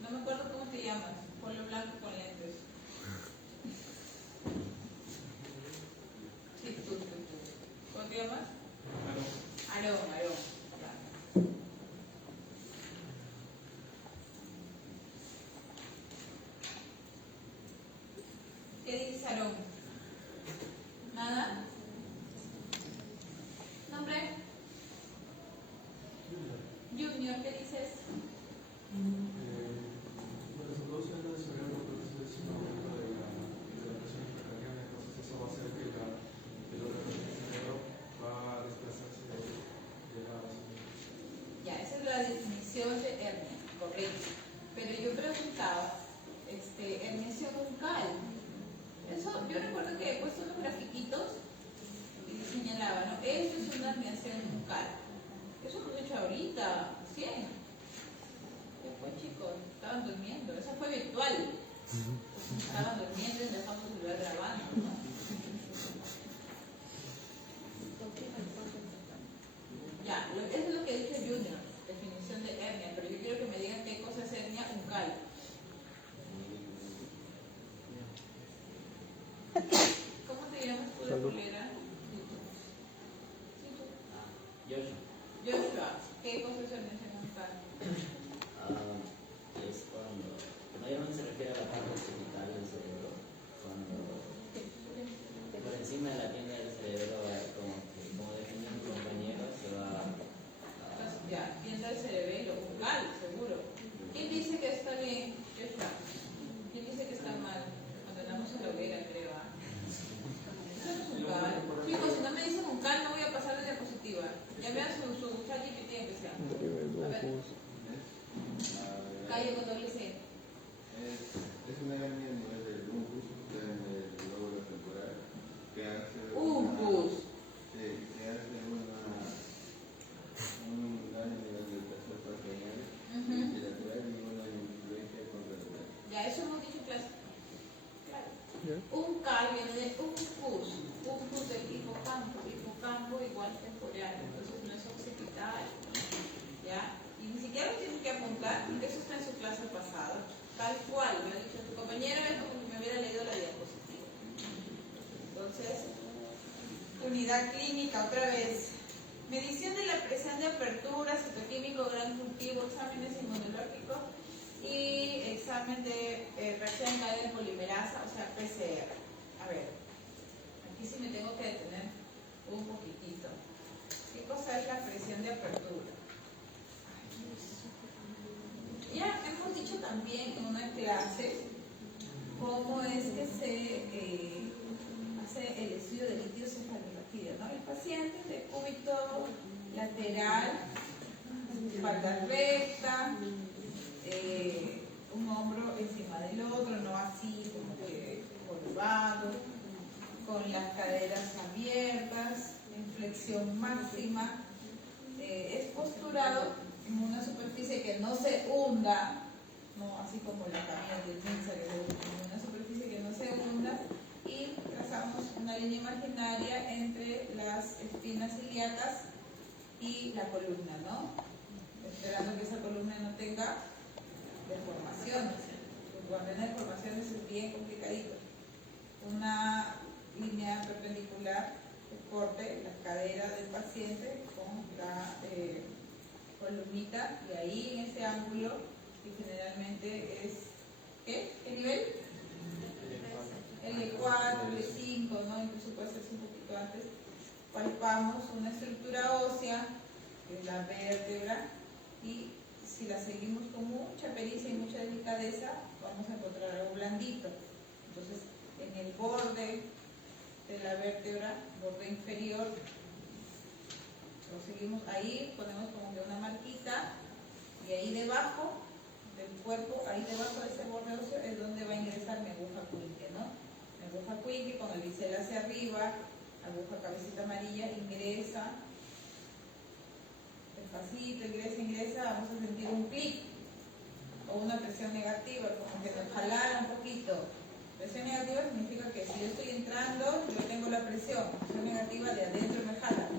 No me acuerdo cómo te llamas. Polo blanco con lentes. Sí, tú. ¿Cómo te llamas? Aarón. Claro. ¿Qué dice Aarón? ¿Nada? ¿Nombre? Junior, ¿qué dices? Bueno, se produce en el cerebro, entonces es un aumento de la presión intracraniana, entonces eso va a hacer que el órgano del cerebro va a desplazarse de lado. Ya, esa es la definición de hernia, correcto. Pero yo preguntaba, herniación uncal. Eso, yo recuerdo que he puesto unos grafiquitos y señalaba, ¿no? Esto es una herniación uncal. Eso lo he hecho ahorita, 100. Después, chicos, estaban durmiendo. Eso fue virtual. Estaban durmiendo y dejamos el lugar grabando, ¿no? Ya, eso es lo que dice Junior, definición de hernia, pero yo quiero que me digan qué cosa es hernia uncal. ¿Cómo te llamas tú de polera? Joshua, ¿qué cosa es hernia uncal? Es cuando, mayormente se refiere a la parte occipital del cerebro, cuando por encima de la tienda del cerebro, como definió mi compañero, se va a... Ya, tienda el cerebelo, uncal, seguro. ¿Quién dice que está bien? Joshua. ¿Quién dice que está mal? Cuando andamos en la hoguera, creo. Eso no es uncal. Chicos, si no me dicen uncal, no voy a pasar de diapositiva. Ya vean su ChatGPT especial. A ver. Calle con doble C. Es una hernia a nivel del uncus, que es el lóbulo temporal, que hace Uncus. que hace un daño a nivel del tercer paqueñal, bilateral y una influencia contralateral. Ya, eso hemos dicho en clase. Claro. ¿Ya? Uncal viene de uncus. Uncus del hipocampo. Hipocampo igual temporal. Entonces no es occipital. ¿Ya? Y ni siquiera lo tienen que apuntar, porque eso está en su clase pasada. Tal cual, me ha dicho tu compañera, es como que me hubiera leído la diapositiva. Entonces, unidad clínica, otra vez. Medición de la presión de apertura, citoquímico, gran cultivo, exámenes inmunológicos y examen de reacción en cadena de polimerasa, o sea, PCR. A ver, aquí sí me tengo que detener un poquitito. ¿Qué cosa es la presión de apertura? Ya hemos dicho también en una clase cómo es que se hace el estudio de litioencefalopatía, ¿no? El paciente de cúbito lateral, espalda recta, un hombro encima del otro, no así como que curvado, con las caderas abiertas, en flexión máxima, es posturado en una superficie que no se hunda, ¿no? Así como la camilla del Minsa, que es una superficie que no se hunda, y trazamos una línea imaginaria entre las espinas ilíacas y la columna, ¿no? Esperando que esa columna no tenga deformaciones, porque cuando hay deformaciones es bien complicadito. Una línea perpendicular que corte la cadera del paciente con la columnita, y ahí en ese ángulo, que generalmente es, ¿qué? ¿Qué nivel? L4, L5, ¿no? Incluso puede ser un poquito antes. Palpamos una estructura ósea, que es la vértebra, y si la seguimos con mucha pericia y mucha delicadeza, vamos a encontrar algo blandito. Entonces, en el borde de la vértebra, borde inferior, lo seguimos ahí, ponemos como que una marquita, y ahí debajo del cuerpo, ahí debajo de ese borde óseo es donde va a ingresar mi aguja Quinque, ¿no? Mi aguja Quinque con el bisel hacia arriba, aguja cabecita amarilla, ingresa, despacito, ingresa, vamos a sentir un clic o una presión negativa, como que nos jalara un poquito. Presión negativa significa que si yo estoy entrando, yo tengo la presión. Presión negativa de adentro me jala.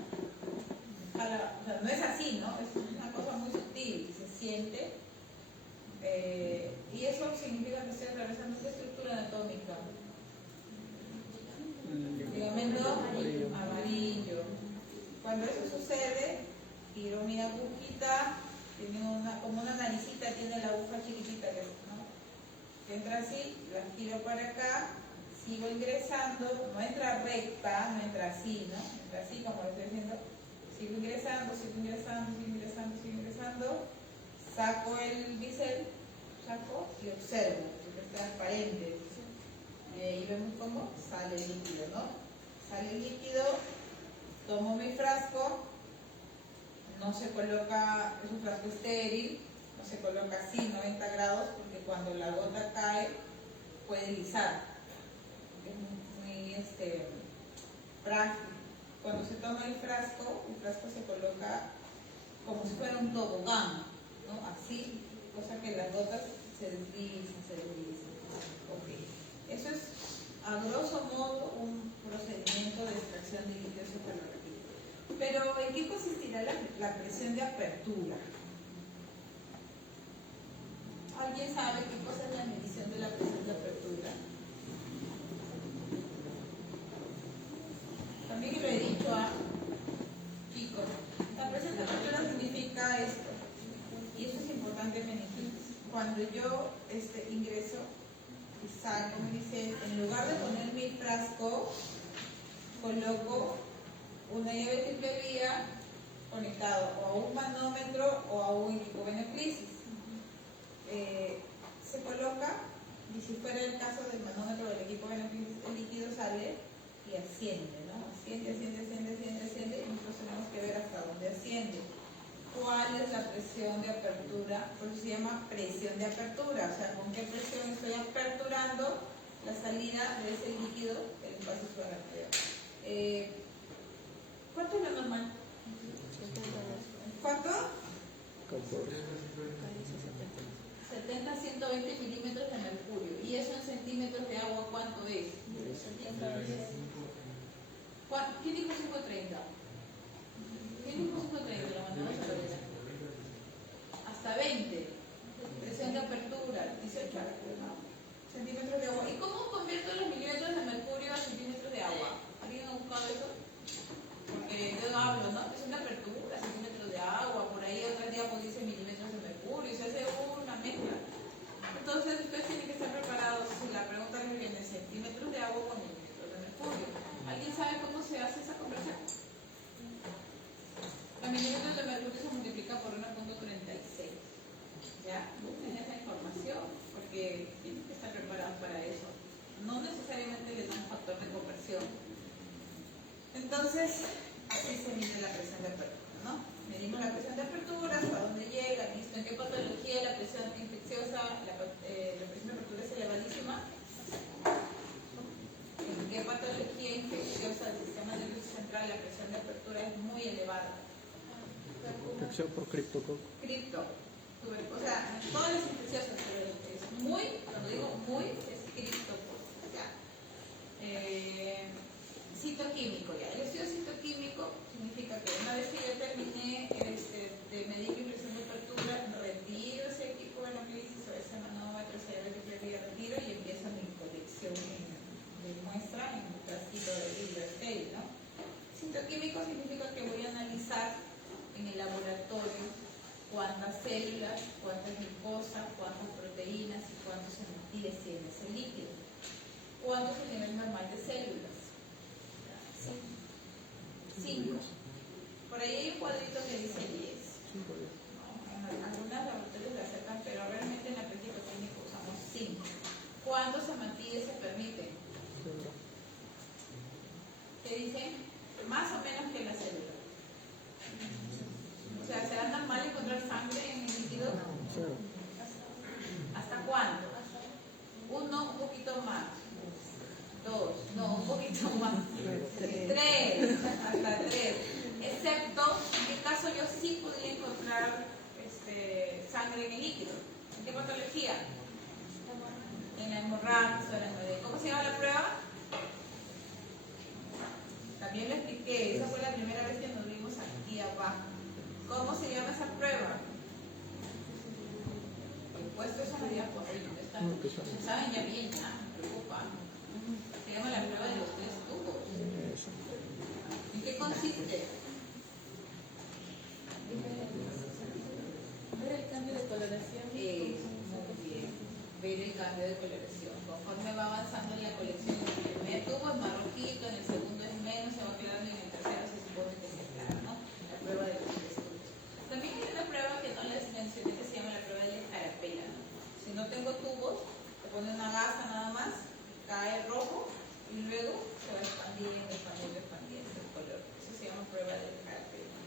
O sea, no es así, ¿no? Es una cosa muy sutil, se siente. Y eso significa que estoy atravesando esta estructura anatómica. Ligamento amarillo. Cuando eso sucede, tiro mi agujita, tiene como una naricita, tiene la aguja chiquitita, ¿no? Que entra así, la tiro para acá, sigo ingresando, no entra recta, no entra así, ¿no? Entra así como lo estoy haciendo. Sigo ingresando, saco el bisel, saco y observo, porque es transparente. Y ahí vemos cómo sale el líquido, ¿no? Sale el líquido, tomo mi frasco, no se coloca, es un frasco estéril, no se coloca así 90 grados, porque cuando la gota cae puede lisar. Es muy frágil. Cuando se toma el frasco se coloca como si fuera un tobogán, ¿no? Así, cosa que las gotas se deslizan. Okay. Eso es, a grosso modo, un procedimiento de extracción de líquido cefalorraquídeo. Pero, ¿en qué consistirá la presión de apertura? ¿Alguien sabe qué cosa es la medición de la presión de apertura? También lo he dicho a chicos, la presión de apertura significa esto, y eso es importante en meningitis. Cuando yo ingreso y saco mi bisel, en lugar de poner mi frasco, coloco una llave triple vía conectado o a un manómetro o a un equipo Venoclisis. Se coloca, y si fuera el caso del manómetro del equipo Venoclisis, el líquido sale y asciende, ¿no? Asciende, y nosotros tenemos que ver hasta dónde asciende. ¿Cuál es la presión de apertura? Por eso se llama presión de apertura, o sea, con qué presión estoy aperturando la salida de ese líquido del espacio subaracnoideo. ¿Cuánto es lo normal? ¿Cuánto? 70 a 120 milímetros de mercurio. ¿Y eso en centímetros de agua cuánto es? ¿Quién dijo 530? ¿Quién dijo 530? Lo mandamos a la derecha. Hasta 20. Presión de apertura, 18 centímetros de agua. ¿Y cómo convierto los milímetros de mercurio a centímetros de agua? ¿Alguien ha buscado eso? Porque yo hablo, ¿no? Es una apertura, centímetros de agua, por ahí otra diapo dice milímetros de mercurio, y se hace una mezcla. Entonces ustedes tienen que estar preparados si la pregunta les viene centímetros de agua con milímetros de mercurio. ¿Alguien sabe cómo se hace esa conversión? Los milímetros de mercurio se multiplican por 1.36. ¿Ya? Busquen esa información porque tienen que estar preparados para eso. No necesariamente les dan factor de conversión. Entonces, así se mide la presión de apertura, ¿no? Medimos la presión de apertura, hasta dónde llega, listo, en qué patología la presión infecciosa, la presión de apertura es elevadísima. En qué patología infecciosa del sistema nervioso central la presión de apertura es muy elevada. Infección por criptococo. O sea, todas las infecciosas, pero ¿cuánto es el nivel normal de células? 5. Por ahí hay un cuadrito que dice 10. Algunas laboratorios la aceptan, pero realmente en la práctica clínica usamos 5. ¿Cuántos hematíes se permiten? ¿Qué dicen? Más o menos que la célula. O sea, ¿será normal encontrar sangre en el líquido? ¿Hasta cuándo? 1, un poquito más. 2, no, un poquito más. 3, hasta 3. Excepto, en qué caso yo sí podría encontrar sangre en el líquido. ¿En qué patología? En la hemorragia o en la hemorragia. ¿Cómo se llama la prueba? También lo expliqué, esa fue la primera vez que nos vimos aquí abajo. ¿Cómo se llama esa prueba? He puesto eso en la diapositiva, ¿no están? Saben ya bien, ya, me preocupa. Se llama la prueba de los 3 tubos. ¿En qué consiste? Ver el cambio de coloración. Muy bien, ver el cambio de coloración. Conforme va avanzando la colección, en el primer tubo es más rojito, en el segundo es menos, se va quedando y en el tercero se supone que es claro, ¿no? La prueba de los 3 tubos. También hay una prueba que no les mencioné que se llama la prueba de escarapela, ¿no? Si no tengo tubos, se pone una gasa nada más, cae rojo y luego se va expandiendo el color. Eso se llama prueba de escarapela.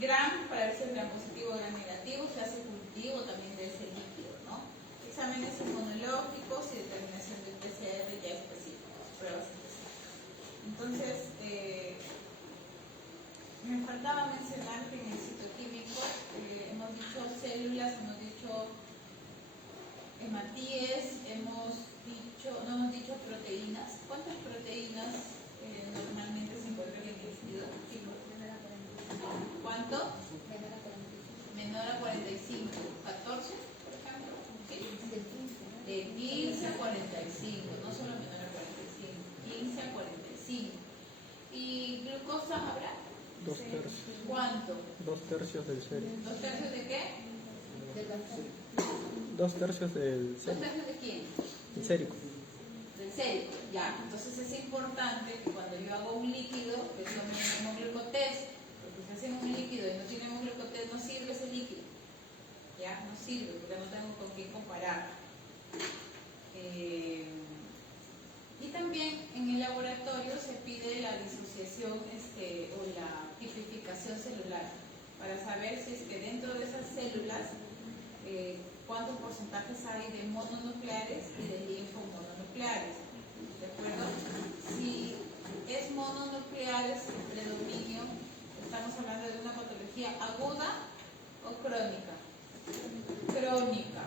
Gram, para ver si es gram positivo o gram negativo, se hace cultivo también de ese líquido, ¿no? Exámenes inmunológicos y determinación del PCR ya específicos, pruebas específicas. Entonces, me faltaba mencionar que en el citoquímico hemos dicho células, hemos dicho hematíes, no hemos dicho proteínas. ¿Cuántas proteínas normalmente se encuentran en el líquido? ¿Cuánto? Menor a 45. 14, por ejemplo. ¿Sí? De 15 a 45, no solo menor a 45, 15 a 45. ¿Y glucosa habrá? 2 tercios. ¿Cuánto? 2 tercios del serio. ¿2 tercios de qué? 2 tercios del ¿2 serio. tercios de quién? El serio. Del sérico, ya. Entonces es importante que cuando yo hago un líquido, que yo me hemoglucotés, porque si hacen un líquido y no tiene hemoglucotés, no sirve ese líquido. Ya, no sirve, porque no tengo con qué comparar. Y también en el laboratorio se pide la disociación o la tipificación celular para saber si es que dentro de esas células cuántos porcentajes hay de mononucleares y de linfomononucleares. ¿De acuerdo? Si es mononucleares el predominio, estamos hablando de una patología aguda o crónica. Crónica.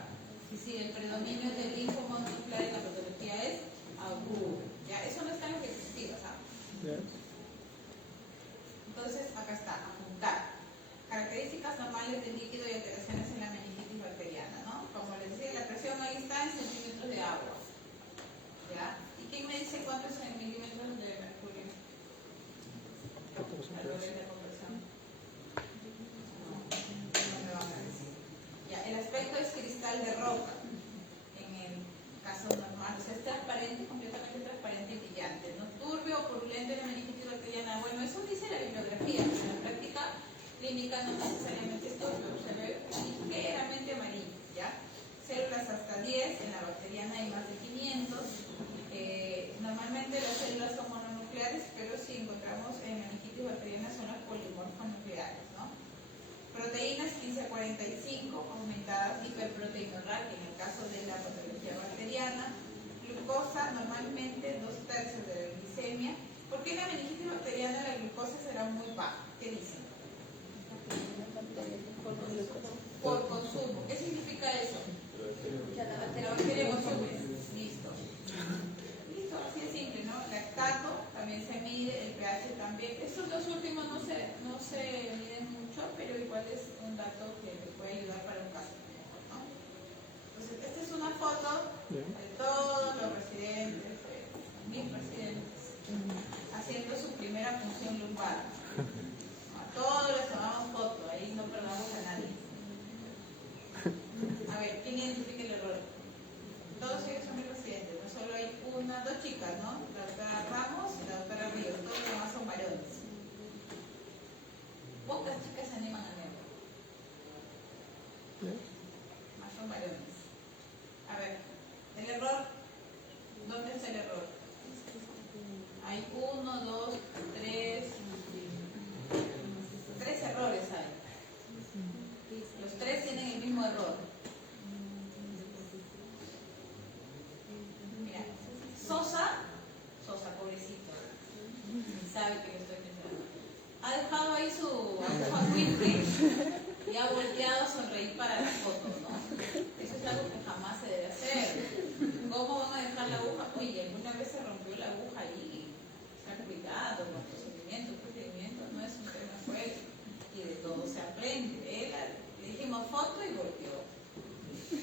Y si el predominio es del linfomononuclear, la patología es aguda. ¿Ya? Eso no está en lo que existía, ¿sabes? Entonces, acá está, apuntar. Características normales del líquido y alteraciones en la meningitis bacteriana, ¿no? Como les decía, la presión ahí está en centímetros de agua. ¿Ya? ¿Y quién me dice cuántos en milímetros de mercurio? Al nivel de conversión. No me van a decir. Ya, el aspecto es cristal de roca. En el caso normal, o sea, es transparente, completamente transparente y brillante. No turbio o purulento en la meningitis bacteriana. Bueno, eso dice la bibliografía. En la práctica clínica no necesariamente es turbio, se ve ligeramente amarillo, ¿ya? Células hasta 10, en la bacteriana hay más de 500. Normalmente las células son mononucleares, pero si encontramos en la meningitis bacteriana son las polimorfonucleares, ¿no? Proteínas 15 a 45, aumentadas hiperproteinorral, en el caso de la patología bacteriana. Glucosa, normalmente 2 tercios de la glicemia. ¿Por qué en la meningitis bacteriana la glucosa será muy baja? ¿Qué dicen? Por consumo. ¿Qué significa eso? La bacteria consume. Listo. Listo, así de simple, ¿no? Lactato también se mide, el pH también. Estos dos últimos no se miden mucho, pero igual es un dato que les puede ayudar para un caso mejor, ¿no? Entonces, esta es una foto de todos los residentes, mis residentes, haciendo su primera función lumbar. Todos les tomamos foto, ahí no perdamos a nadie. A ver, ¿quién identifica el error? todos ellos son mis residentes, no solo hay dos chicas, ¿no? La doctora Ramos y la doctora Ríos, todos los demás son varones. Pocas chicas se animan a leer. Más son varones. A ver, el error, ¿dónde está el error? Hay 1, 2, 3, 3 errores hay. Los 3 tienen el mismo error. Mira, Sosa, pobrecito, sabe que lo estoy pensando. Ha dejado ahí su aguja Wilke y ha volteado a sonreír para la foto, ¿no? Eso es algo que jamás se debe hacer. ¿Cómo van a dejar la aguja? Oye, alguna vez se rompió la aguja ahí. Ten cuidado con procedimientos, no es un tema fuerte. Y de todo se aprende. Le dijimos foto y volteó.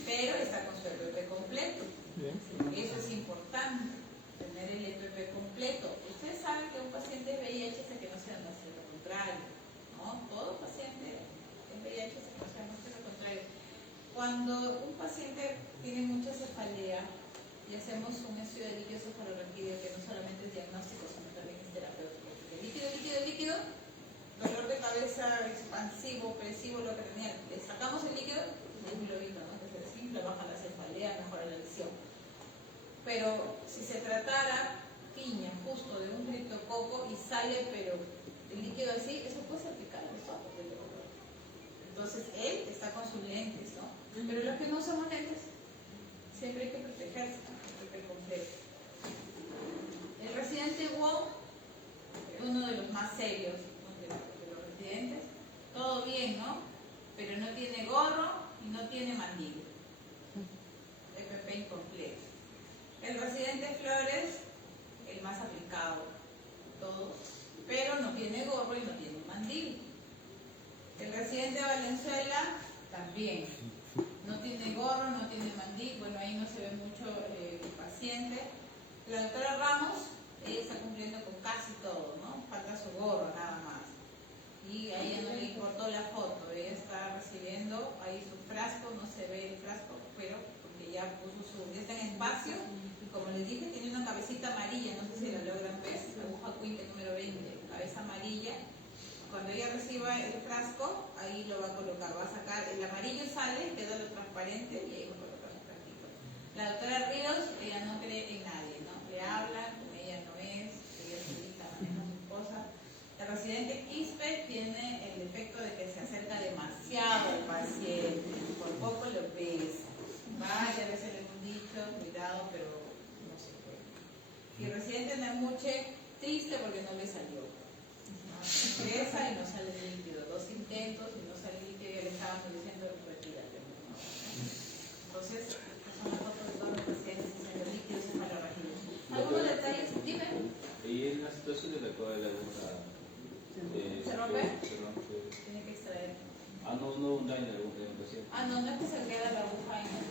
Pero está con su EPP completo. Eso es importante, tener el EPP completo. Ustedes saben que un paciente es VIH hasta que no se demuestre lo contrario, ¿no? Todo paciente es VIH hasta que no se demuestre lo contrario. Cuando un paciente tiene mucha cefalea y hacemos un estudio de líquido cefalorraquídeo que no solamente es diagnóstico, sino también es terapéutico. Porque líquido, dolor de cabeza expansivo, opresivo, lo que tenía, le sacamos el líquido, es un globito, ¿no? Que es simple, baja la cefalea, mejora la visión. Pero si se tratara piña justo de un criptococo y sale pero el líquido así, eso puede salpicar a los ojos del dolor. Entonces él está con sus lentes, ¿no? Pero los que no usamos lentes, siempre hay que protegerse, completo. El residente WOW, uno de los más serios, ¿no? de los residentes, todo bien, ¿no? Pero no tiene gorro y no tiene mandíbula. EPP incompleto. El residente Flores, el más aplicado, todos, pero no tiene gorro y no tiene mandíbula. El residente Valenzuela, también, no tiene gorro, no tiene mandíbula, bueno, ahí no se ve mucho el paciente. La doctora Ramos, ella está cumpliendo con casi todo, ¿no? Falta su gorro, nada más. Y a ella no le importó la foto, ella está recibiendo ahí su frasco, no se ve el frasco, pero porque ya puso ya está en espacio. Como les dije, tiene una cabecita amarilla, no sé si la logran ver, la aguja Quinte número 20, cabeza amarilla. Cuando ella reciba el frasco, ahí lo va a colocar, va a sacar, el amarillo sale, queda lo transparente y ahí va a colocar su frasquito. La doctora Ríos, ella no cree en nadie, ¿no? Le hablan, con ella no es, ella solita maneja a su esposa. El residente Quispe tiene el defecto de que se acerca demasiado al paciente, por poco lo besa. Varias veces le hemos dicho, cuidado, pero no se puede. Y el residente Namuche, triste porque no le salió. Ingresa y no sale líquido. 2 intentos y no sale líquido y le estaban diciendo, retírate. Entonces, estas son las fotos de todos los pacientes que salen líquidos cefalorraquídeos. ¿Algunos detalles? Dime. Y en la situación de la cual la aguja ¿Se rompe? Se rompe. Tiene que extraer. No un daño de algún paciente. No es que se queda la aguja en el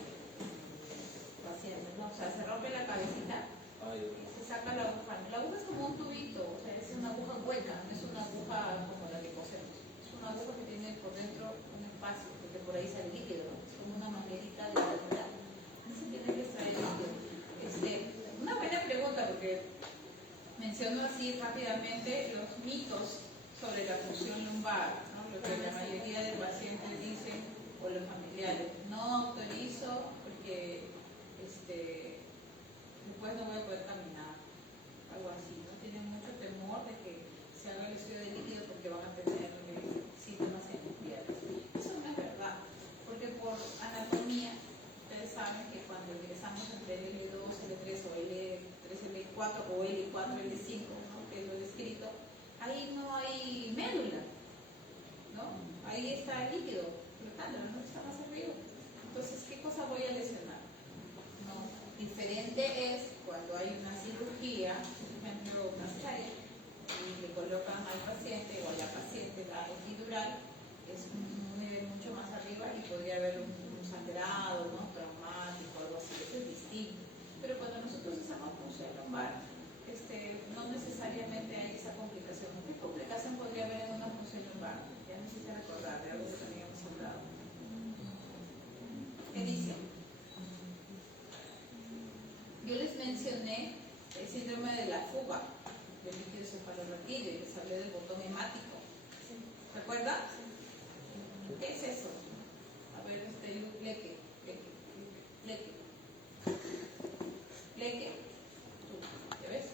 paciente, ¿no? O sea, se rompe la cabecita. Se saca la aguja. La aguja es como un tubito, o sea, es una aguja hueca, no es una aguja como la que cosemos. Es una aguja que tiene por dentro un espacio, porque por ahí sale líquido, ¿no? Es como una manguerita de alta. No se tiene que extraer líquido. Una buena pregunta, porque menciono así rápidamente los mitos sobre la función lumbar, ¿no? Lo que la mayoría de pacientes dicen, o los familiares, no autorizo porque después no voy a poder caminar, algo así, ¿no? Tienen mucho temor de que se haga el estudio de líquido porque van a tener síntomas en las piernas. Eso no es verdad, porque por anatomía, ustedes saben que cuando ingresamos entre el L2, L3 o L3, L4 o L4, L5, ¿no? Que es lo descrito, ahí no hay médula, ¿no? Ahí está el líquido flotando, no está más arriba. Entonces, ¿qué cosa voy a lesionar? No. Diferente es cuando hay una cirugía, por ejemplo, una cesárea, y le colocan al paciente o a la paciente mencioné el síndrome de la fuga del líquido cefalorraquídeo y les hablé del botón hemático. ¿Recuerdan? ¿Qué es eso? A ver, Leque. ¿Ya ves?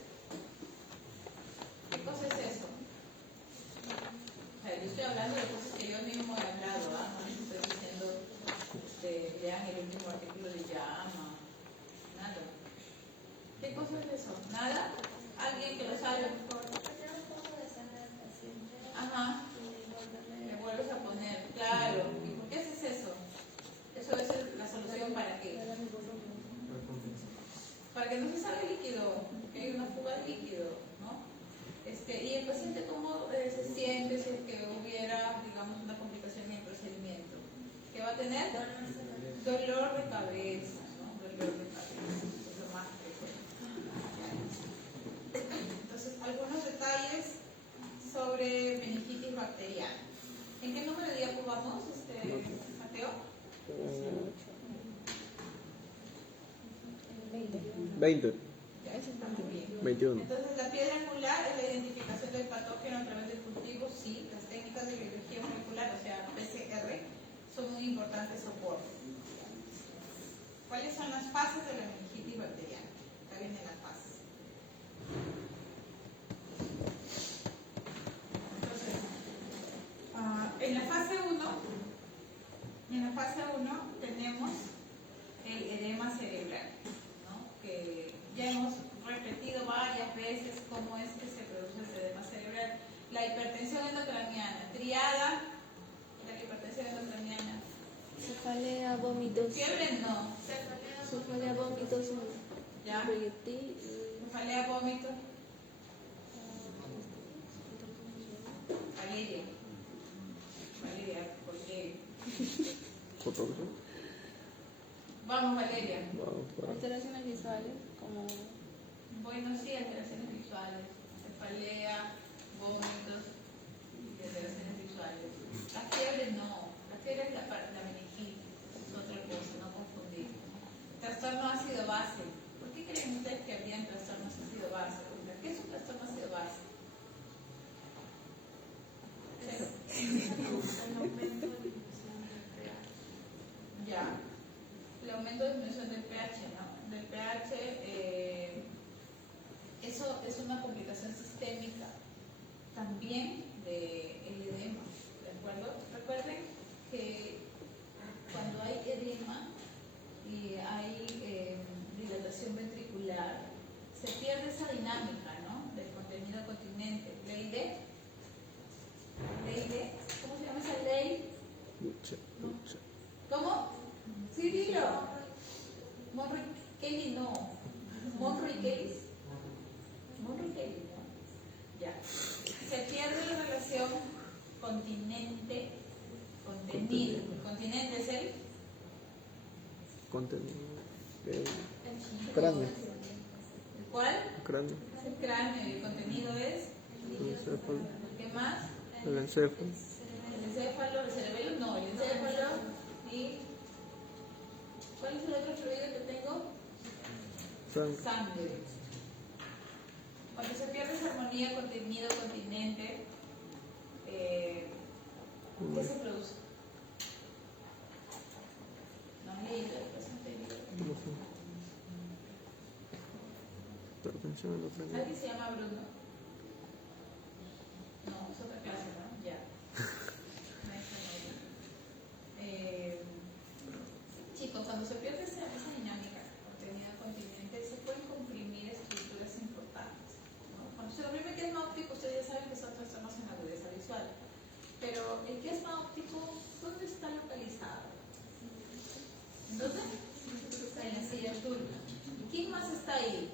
¿Qué cosa es eso? O sea, yo estoy hablando de cosas que yo mismo he hablado, ¿ah? No les estoy diciendo, lean el último artículo de Llama. Nada. ¿Qué cosa es eso? ¿Nada? ¿Alguien que lo sabe? Ajá. Le vuelves a poner, claro. ¿Y por qué haces eso? Eso debe ser la solución para qué. Para que no se salga líquido, que hay una fuga de líquido, ¿no? Y el paciente cómo se siente si es que hubiera, digamos, una complicación en el procedimiento. ¿Qué va a tener? Dolor de cabeza, ¿no? Dolor de cabeza, es lo más frecuente. Entonces, algunos detalles sobre meningitis bacteriana. ¿En qué número de día vamos, Mateo? 20. Ya, eso está muy bien. 21. Entonces, la piedra angular es la identificación del patógeno a través del cultivo. Sí, las técnicas de biología molecular, o sea, PCR, son muy importantes soportes. ¿Cuáles son las fases de la meningitis bacteriana? Acá vienen las fases. Entonces, en la fase 1 tenemos el edema cerebral, ¿no? Que ya hemos repetido varias veces cómo es que se produce ese edema cerebral. La hipertensión endocraniana, triada, la hipertensión endocraniana. Cefalea, vómitos. Fiebre no. Cefalea, vómitos, ¿Ya? proyectil. Cefalea, vómito. Valeria. Porque... ¿Fotógrafo? Vamos, Valeria. Vamos, para. Alteraciones visuales, como Bueno, sí, alteraciones visuales. Cefalea, vómitos y alteraciones visuales. La fiebre no. La fiebre es la meningitis. Es otra cosa, no confundir. Trastorno ácido-base. ¿Por qué creen ustedes que habrían trastornos ácido-base? ¿Qué es un trastorno ácido-base? Ya. El aumento de disminución del pH, ¿no? Del pH, eso es una complicación sistémica también del edema, ¿de acuerdo? Recuerden que cuando hay edema y hay dilatación ventricular, se pierde esa dinámica, ¿no? Del contenido continente. ¿Ley de? ¿Cómo se llama esa ley? Lucha. ¿Cómo? Sí, dilo. Monroe Kelly no. Monroe Kelly. Monroe Kelly, ¿no? Ya. Se pierde la relación continente-contenido. El continente es el Contenido. Cráneo. ¿el cuál? Cráneo. Es el cráneo y el contenido es El encéfalo. ¿qué más? El encéfalo. El encéfalo, el cerebelo no, el encéfalo y ¿cuál es el otro fluido que tengo? Sangre. Sangre. Cuando se pierde esa armonía contenido-continente, ¿qué se produce? No he leído el presente libro. Hipertensión endocrinal. ¿Alguien se llama Bruno? No, es otra clase, ¿no? Ya. Chicos, cuando se pierde esa dinámica contenido-continente, se pueden comprimir estructuras importantes, ¿no? Cuando se comprime el quiasma óptico, ustedes ya saben que son trastornos en agudeza visual. Pero el quiasma óptico, ¿dónde está localizado? ¿Dónde? En la silla azul. ¿Quién más está ahí?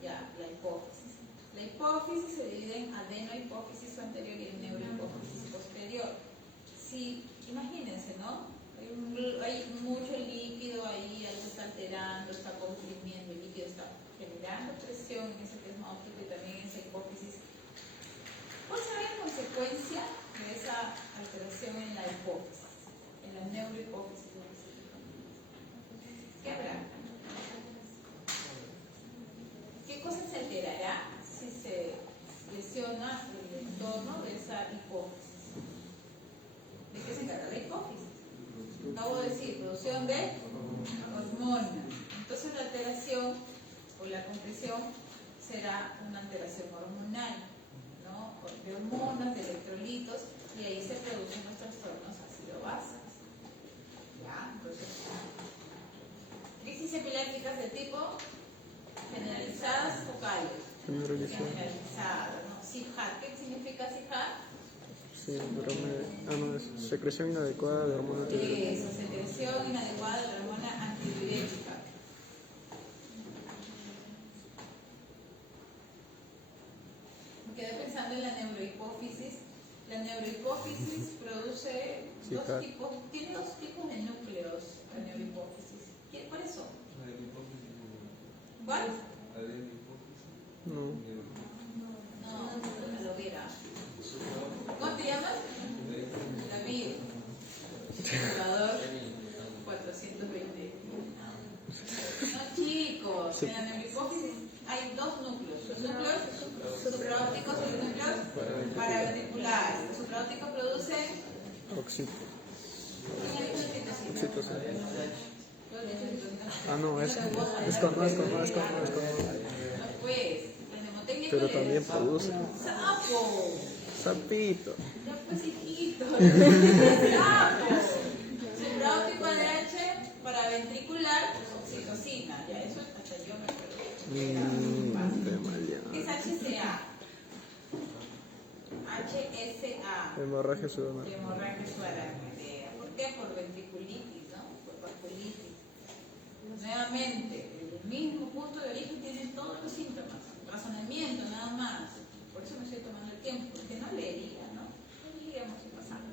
Ya, la hipófisis. La hipófisis se divide en adenohipófisis anterior y neurohipófisis posterior. Si, imagínense, ¿no? Hay mucho líquido ahí, algo está alterando, está comprimiendo, el líquido está generando presión en ese quiasma óptico y también en esa hipófisis. ¿Cuál será la consecuencia de esa alteración en la hipófisis, en la neurohipófisis? ¿Qué habrá? cosa se alterará si se lesiona el entorno de esa hipófisis? ¿De qué se encarga la hipófisis? Acabo de decir, producción de hormonas. Entonces la alteración o la compresión será una alteración hormonal, ¿no? De hormonas, de electrolitos, y ahí se producen los trastornos ácido-básicos. ¿Ya? Entonces, crisis epilépticas de tipo generalizadas focales. Generalizadas, ¿no? CIFHAT. ¿Qué significa CIFHAT? Sí, no, es secreción inadecuada de hormona antidiurética. Eso, secreción inadecuada de la hormona antidiurética. Me quedé pensando en la neurohipófisis. La neurohipófisis produce dos tipos, tiene dos tipos de núcleos, la neurohipófisis. ¿Cuáles son? ¿Cuál? No. No lo viera. ¿Cómo te llamas? David. Jugador 420. No, chicos, en la neurohipófisis hay dos núcleos. Los núcleos supraópticos y los núcleos paraventriculares. Los supraópticos producen Oxitocina. Ah, no, es con no. Pues, la mnemotecnia. Pero también produce. ¡Sapo! Sapito. Ya pues, hijito. ¡Sapo! Supraóptico ADH paraventricular, oxitocina. Ya, eso hasta yo me acuerdo. ¿Qué es HCA? HSA. Hemorragia sudoral. Hemorragia subaracnoidea. ¿Por qué? Por ventriculitis, ¿no? Por vasculitis. Nuevamente, el mismo punto de origen tienen todos los síntomas. Razonamiento, nada más. Por eso me estoy tomando el tiempo, porque no leería, ¿no? Leeríamos y pasamos.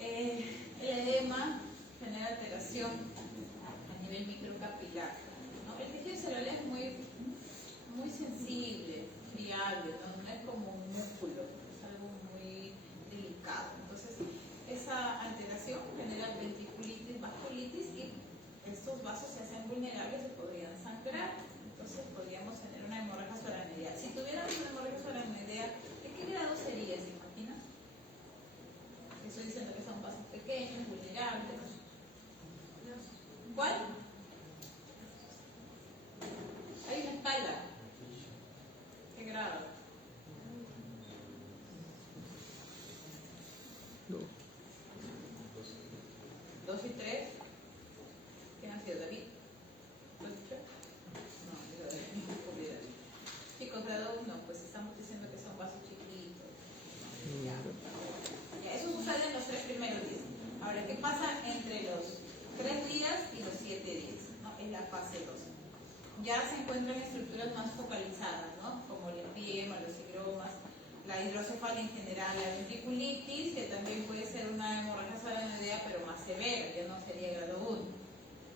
El edema genera alteración a nivel microcapilar, ¿no? El tejido cerebral es muy sensible, friable, ¿no? No es como un músculo, es algo muy delicado. Entonces, esa alteración genera ventriculitis, vasculitis, y estos vasos se hacen vulnerables y podrían sangrar. Entonces, podríamos tener una hemorragia subaracnoidea. Si tuviéramos una hemorragia subaracnoidea, ¿de qué grado sería? ¿Se imaginan? Estoy diciendo que son vasos pequeños, vulnerables. ¿Cuál? Hay una escala. ¿Qué grado? 2 y 3. ¿Quién ha sido? ¿David? 2 y 3. No, digo David. Chicos, grado 1, pues estamos diciendo que son vasos chiquitos. Ya, eso sucede en los 3 primeros días. Ahora, ¿qué pasa entre los 3 días y los 7 días? ¿No? En la fase 2. Ya se encuentran estructuras más focalizadas, ¿no? Como el empiema, los higromas, la hidrocefalia en general, la ventriculitis, que también puede ser una hemorragia subaracnoidea, pero más severa, ya no sería grado 1.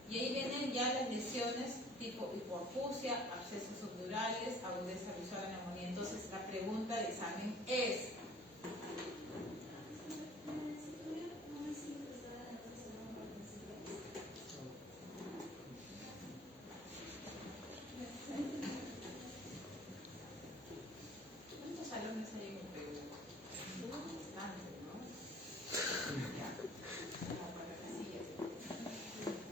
Y ahí vienen ya las lesiones tipo hipoacusia, abscesos subdurales, agudeza visual, neumonía. Entonces, la pregunta de examen es: ¿cuántos salones hay en Perú? Bastantes, ¿no? Ya.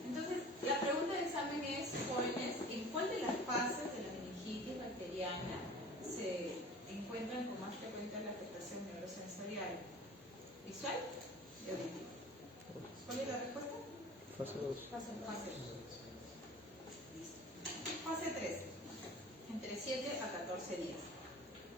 Entonces, la pregunta de examen es, jóvenes, ¿en cuál de las fases de la meningitis bacteriana se encuentran con más frecuencia la afectación neurosensorial? ¿Visual y auditiva? ¿Cuál es la respuesta? Fase 2. Fase 2. Fase 3. Entre 7 a 14 días.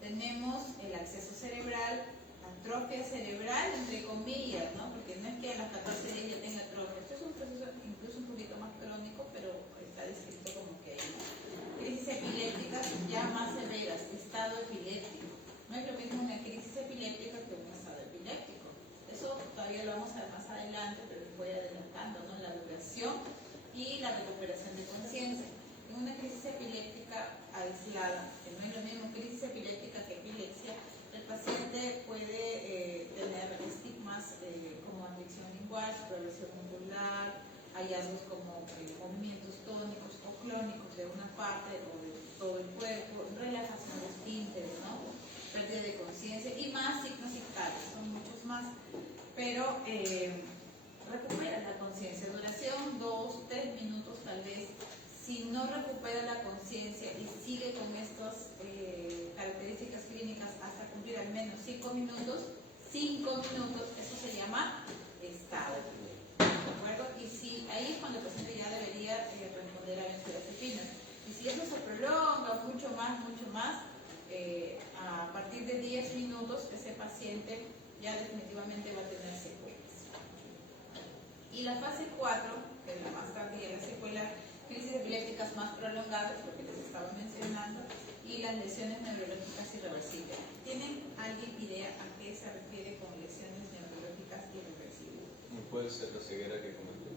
Tenemos el acceso cerebral, atrofia cerebral, entre comillas, ¿no? Porque no es que a los 14 días ya tenga atrofia. Esto es un proceso incluso un poquito más crónico, pero está descrito como que hay crisis epilépticas ya más severas, estado epiléptico. No es lo mismo una crisis epiléptica que un estado epiléptico. Eso todavía lo vamos a ver más adelante, pero les voy adelantando, ¿no? La duración y la recuperación de conciencia. En una crisis epiléptica aislada, que no es lo mismo crisis epiléptica que epilepsia, el paciente puede tener estigmas como afección lingual, supravación muscular, hallazgos como movimientos tónicos o clónicos de una parte o de todo el cuerpo, relajación de esfínteres, ¿no? Pérdida de conciencia y más signos ictales, son muchos más, pero recupera la conciencia, duración 2-3 minutos tal vez. Si no recupera la conciencia y sigue con estas características clínicas hasta cumplir al menos 5 minutos, eso se llama estado. ¿De acuerdo? Y si ahí es cuando el paciente ya debería responder a benzodiazepinas. Y si eso se prolonga mucho más, a partir de 10 minutos ese paciente ya definitivamente va a tener secuelas. Y la fase 4, que es la más tardía, la secuela, crisis epilépticas más prolongadas, lo que les estaba mencionando, y las lesiones neurológicas irreversibles. ¿Tienen alguien idea a qué se refiere con lesiones neurológicas irreversibles? ¿Puede ser la ceguera que comenté?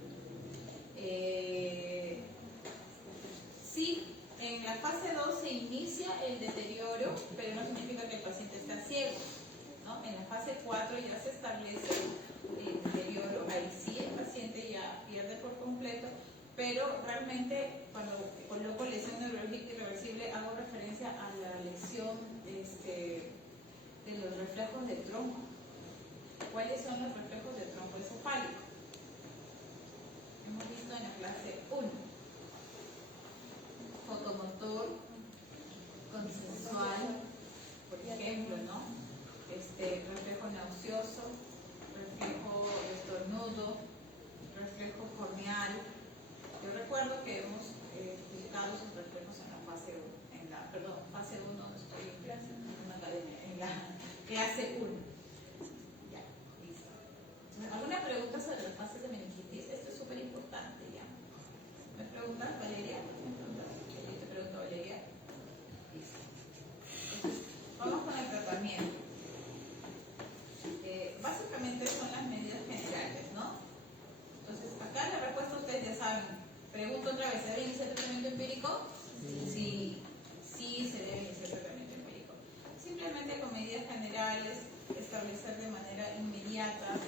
Sí, en la fase 2 se inicia el deterioro, pero no significa que el paciente está ciego, ¿no? En la fase 4 ya se establece el deterioro, ahí sí el paciente ya pierde por completo, pero realmente cuando coloco lesión neurológica irreversible hago referencia a la lesión de los reflejos de tronco. ¿Cuáles son los reflejos de tronco esofálico? Hemos visto en la clase 1. Fotomotor, consensual, por ejemplo, ¿no? Reflejo nauseoso, reflejo de estornudo, reflejo corneal. Yo recuerdo que hemos explicado esos reflejos en la fase 1, fase 1 no estoy en clase, en la clase 1. Ya, listo. ¿Alguna pregunta sobre las fases de meningitis? Esto es súper importante ya. ¿Me preguntas, Valeria? Te pregunto, Valeria. Listo. Entonces, vamos con el tratamiento. Básicamente son las medidas generales, ¿no? Entonces, acá la respuesta ustedes ya saben. Pregunto otra vez, ¿se debe iniciar tratamiento empírico? Sí, se debe iniciar tratamiento empírico. Simplemente con medidas generales, establecer de manera inmediata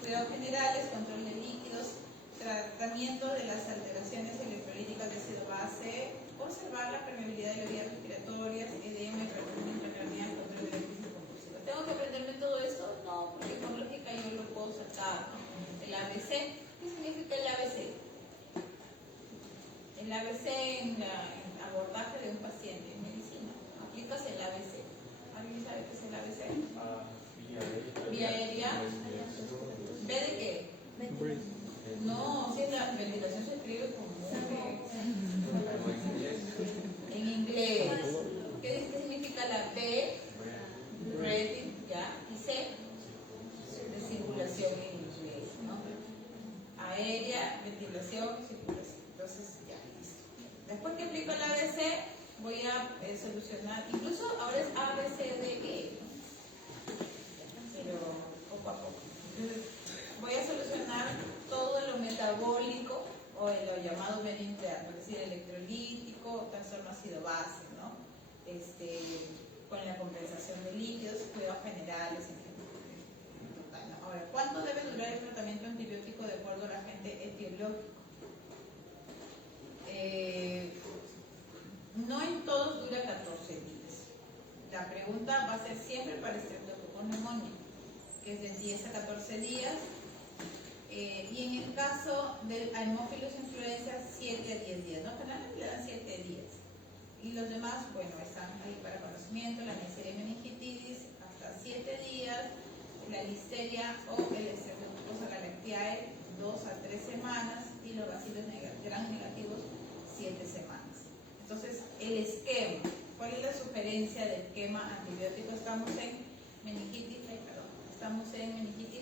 cuidados generales, control de líquidos, tratamiento de las alteraciones electrolíticas de ácido base, observar la permeabilidad de las vías respiratorias, edema, hipertensión intracraneal, control de la crisis compulsiva. ¿Tengo que aprenderme todo esto? No, porque con lógica yo lo puedo sacar, ¿no? El ABC. ¿Qué significa el ABC? El ABC en abordaje de un paciente en medicina. Aplicas el ABC. ¿Alguien sabe qué es el ABC? Vía aérea. ¿B de qué? No, si es la ventilación se escribe como en inglés. ¿Qué significa la B? Breathing, ya. Y C, de circulación en inglés, ¿no? Aérea, ventilación, circulación. Entonces, ya, listo. Después que aplico el ABC, voy a solucionar, incluso ahora es ABCDE, ¿no? Pero poco a poco. Entonces, voy a solucionar todo lo metabólico o lo llamado medio interno, es decir, electrolítico, trastorno ácido-base, ¿no? Con la compensación de líquidos, cuidados generales, en total, ¿no? Ahora, ¿cuánto debe durar el tratamiento antibiótico de acuerdo al agente etiológico? No en todos dura 14 días. La pregunta va a ser siempre para estreptococcus pneumoniae, que es de 10 a 14 días. Y en el caso del Haemophilus influenza, 7 a 10 días, ¿no? Generalmente le dan 7 días. Y los demás, bueno, están ahí para conocimiento, la Neisseria meningitidis hasta 7 días, la listeria o el Streptococcus galactiae 2 a 3 semanas y los bacilos gram negativos 7 semanas. Entonces, el esquema, ¿cuál es la sugerencia de esquema antibiótico? Estamos en meningitis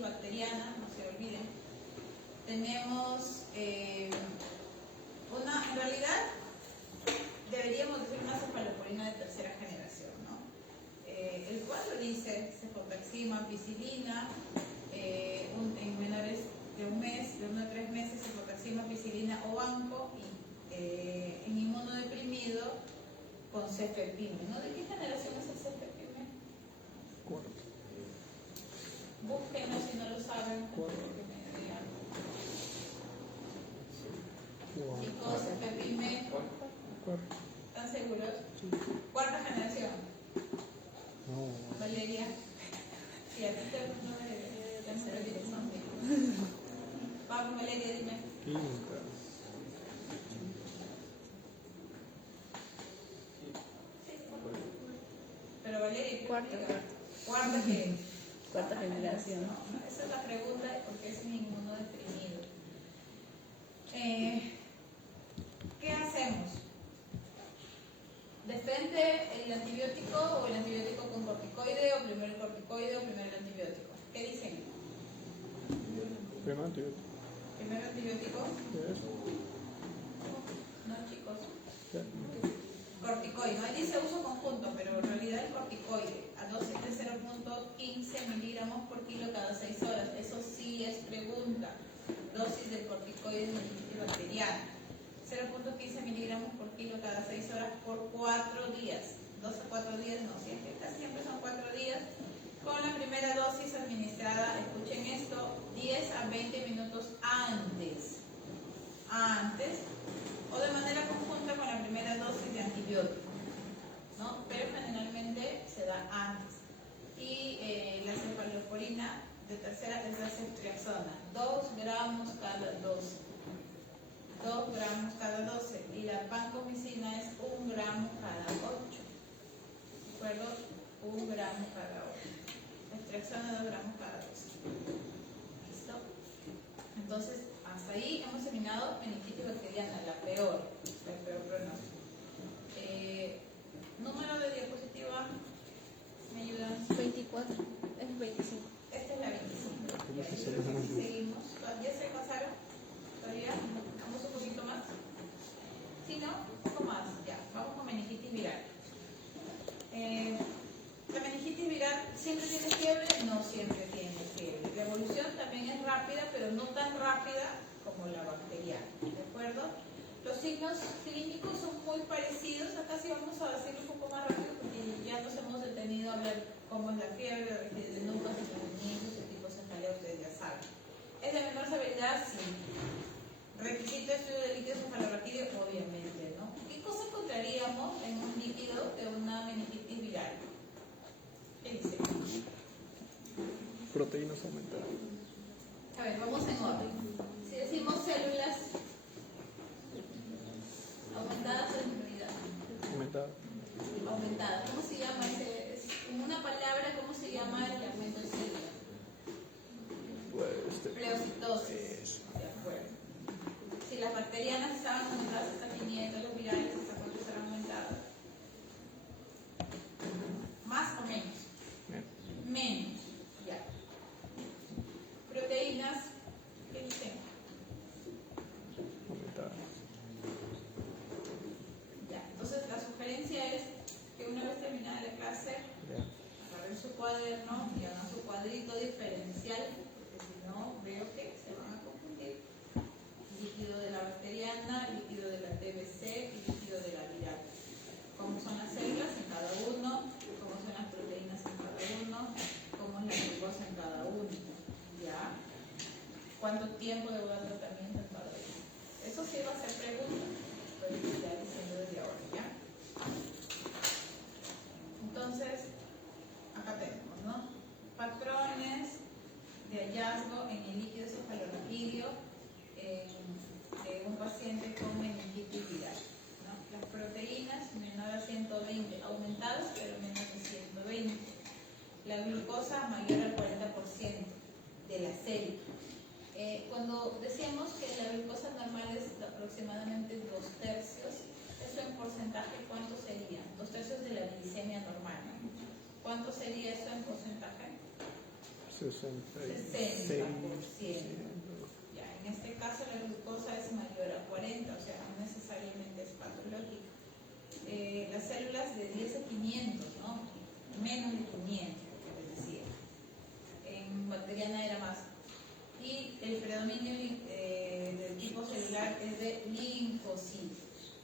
bacteriana, no se olviden. Tenemos en realidad deberíamos decir una cefalosporina de tercera generación, ¿no? El cuadro dice cefotaxima, ampicilina, en menores de 1 mes, de 1 a 3 meses, cefotaxima, ampicilina o banco, y en inmunodeprimido con cefepime, ¿no? ¿De qué generación es el cefepime? Cuarto. Búsquenlo si no lo saben. Chicos, cefepime. ¿Están seguros? Cuarta generación. No. Valeria. Sí, a ti te Vamos, Valeria, dime. Quinta. Pero Valeria, ¿qué Cuarta, diga? cuarta. ¿Cuarta qué? Cuarta generación. No, esa es la pregunta porque es mi inmunodeprimido. ¿Qué hacemos? ¿De frente el antibiótico o el antibiótico con corticoide o primero el corticoide o primero el antibiótico? ¿Qué dicen? Primero antibiótico. ¿Primero antibiótico? Yes. No, chicos. Ya. Corticoide. No dice uso conjunto, pero en realidad el corticoide a dosis de 0.15 miligramos por kilo cada 6 horas. Eso sí es pregunta. Dosis del corticoide bacteriana. 0.15 miligramos por kilo cada 6 horas por 4 días. 2 a 4 días, no, siempre, casi siempre son 4 días. Con la primera dosis administrada, escuchen esto, 10 a 20 minutos antes. O de manera conjunta con la primera dosis de antibiótico, ¿no? Pero generalmente se da antes. Y la cefalosporina de tercera es la ceftriaxona, 2 gramos cada 12. 2 gramos cada 12. Y la vancomicina es 1 gramo cada 8. ¿De acuerdo? 1 gramo cada 8. Ceftriaxona 2 gramos cada 12. ¿Listo? Entonces, hasta ahí hemos terminado meningitis bacteriana, la peor pronóstico. Número de diapositiva, ¿me ayudan? 24, es 25. Esta es la 25. Ya, seguimos. ¿Ya se pasaron? ¿Todavía? ¿Vamos un poquito más? ¿Sí, no? Un poco más. Ya, vamos con meningitis viral. La meningitis viral siempre tiene fiebre, no siempre tiene fiebre. La evolución también es rápida, pero no tan rápida como la bacteriana. ¿De acuerdo? Los signos clínicos son muy parecidos. Acá sí vamos a decirlo un poco más rápido porque ya nos hemos detenido a ver cómo es la fiebre, la rigidez de nucas, estreñimientos, el tipo cefalea, ustedes ya saben. ¿Es de menor severidad? Sí. Requisito de estudio de líquido cefalorraquídeo, obviamente, ¿no? ¿Qué cosa encontraríamos en un líquido de una meningitis viral? ¿Qué dice? Proteínas aumentadas. A ver, vamos en orden. Si decimos células aumentadas o disminuidas. Aumentadas. Aumentadas. ¿Cómo se llama ese? En una palabra, ¿cómo se llama el aumento de células? Pues, Pleocitosis. De acuerdo. Si las bacterianas estaban aumentadas hasta 500, los virales hasta cuánto serán aumentados. ¿Más o menos? Menos. Ya. Proteínas, ¿qué dicen? aumentadas. Ya. Entonces la sugerencia es que una vez terminada la clase, Ya. agarren su cuaderno y hagan su cuadrito diferencial, porque si no veo que se van a confundir. Líquido de la bacteriana, líquido de la TBC y líquido de la viral. ¿Cómo son las células en cada uno? ¿Cómo son las proteínas en cada uno? ¿Cómo es la glucosa en cada uno? ¿Ya? ¿Cuánto tiempo debo dar tratamiento en cada uno? Eso sí va a ser pregunta. Estoy ya diciendo desde ahora, ¿ya? Entonces, acá tenemos, ¿no? Patrones de hallazgo en el líquido cefalorraquídeo de un paciente con meningitis viral, ¿no? Las proteínas menor a 120, aumentadas pero menos de 120. La glucosa mayor al 40% de la célula. Cuando decíamos que la glucosa normal es aproximadamente 2/3, eso en porcentaje, ¿cuánto sería? 2/3 de la glicemia normal, ¿no? ¿Cuánto sería eso en porcentaje? 60%. Ya, en este caso la glucosa es mayor a 40, o sea, no necesariamente es patológica. Las células de 10 a 500, ¿no? Menos de 500, que les decía. En bacteriana era más. Y el predominio del tipo celular es de linfocitos.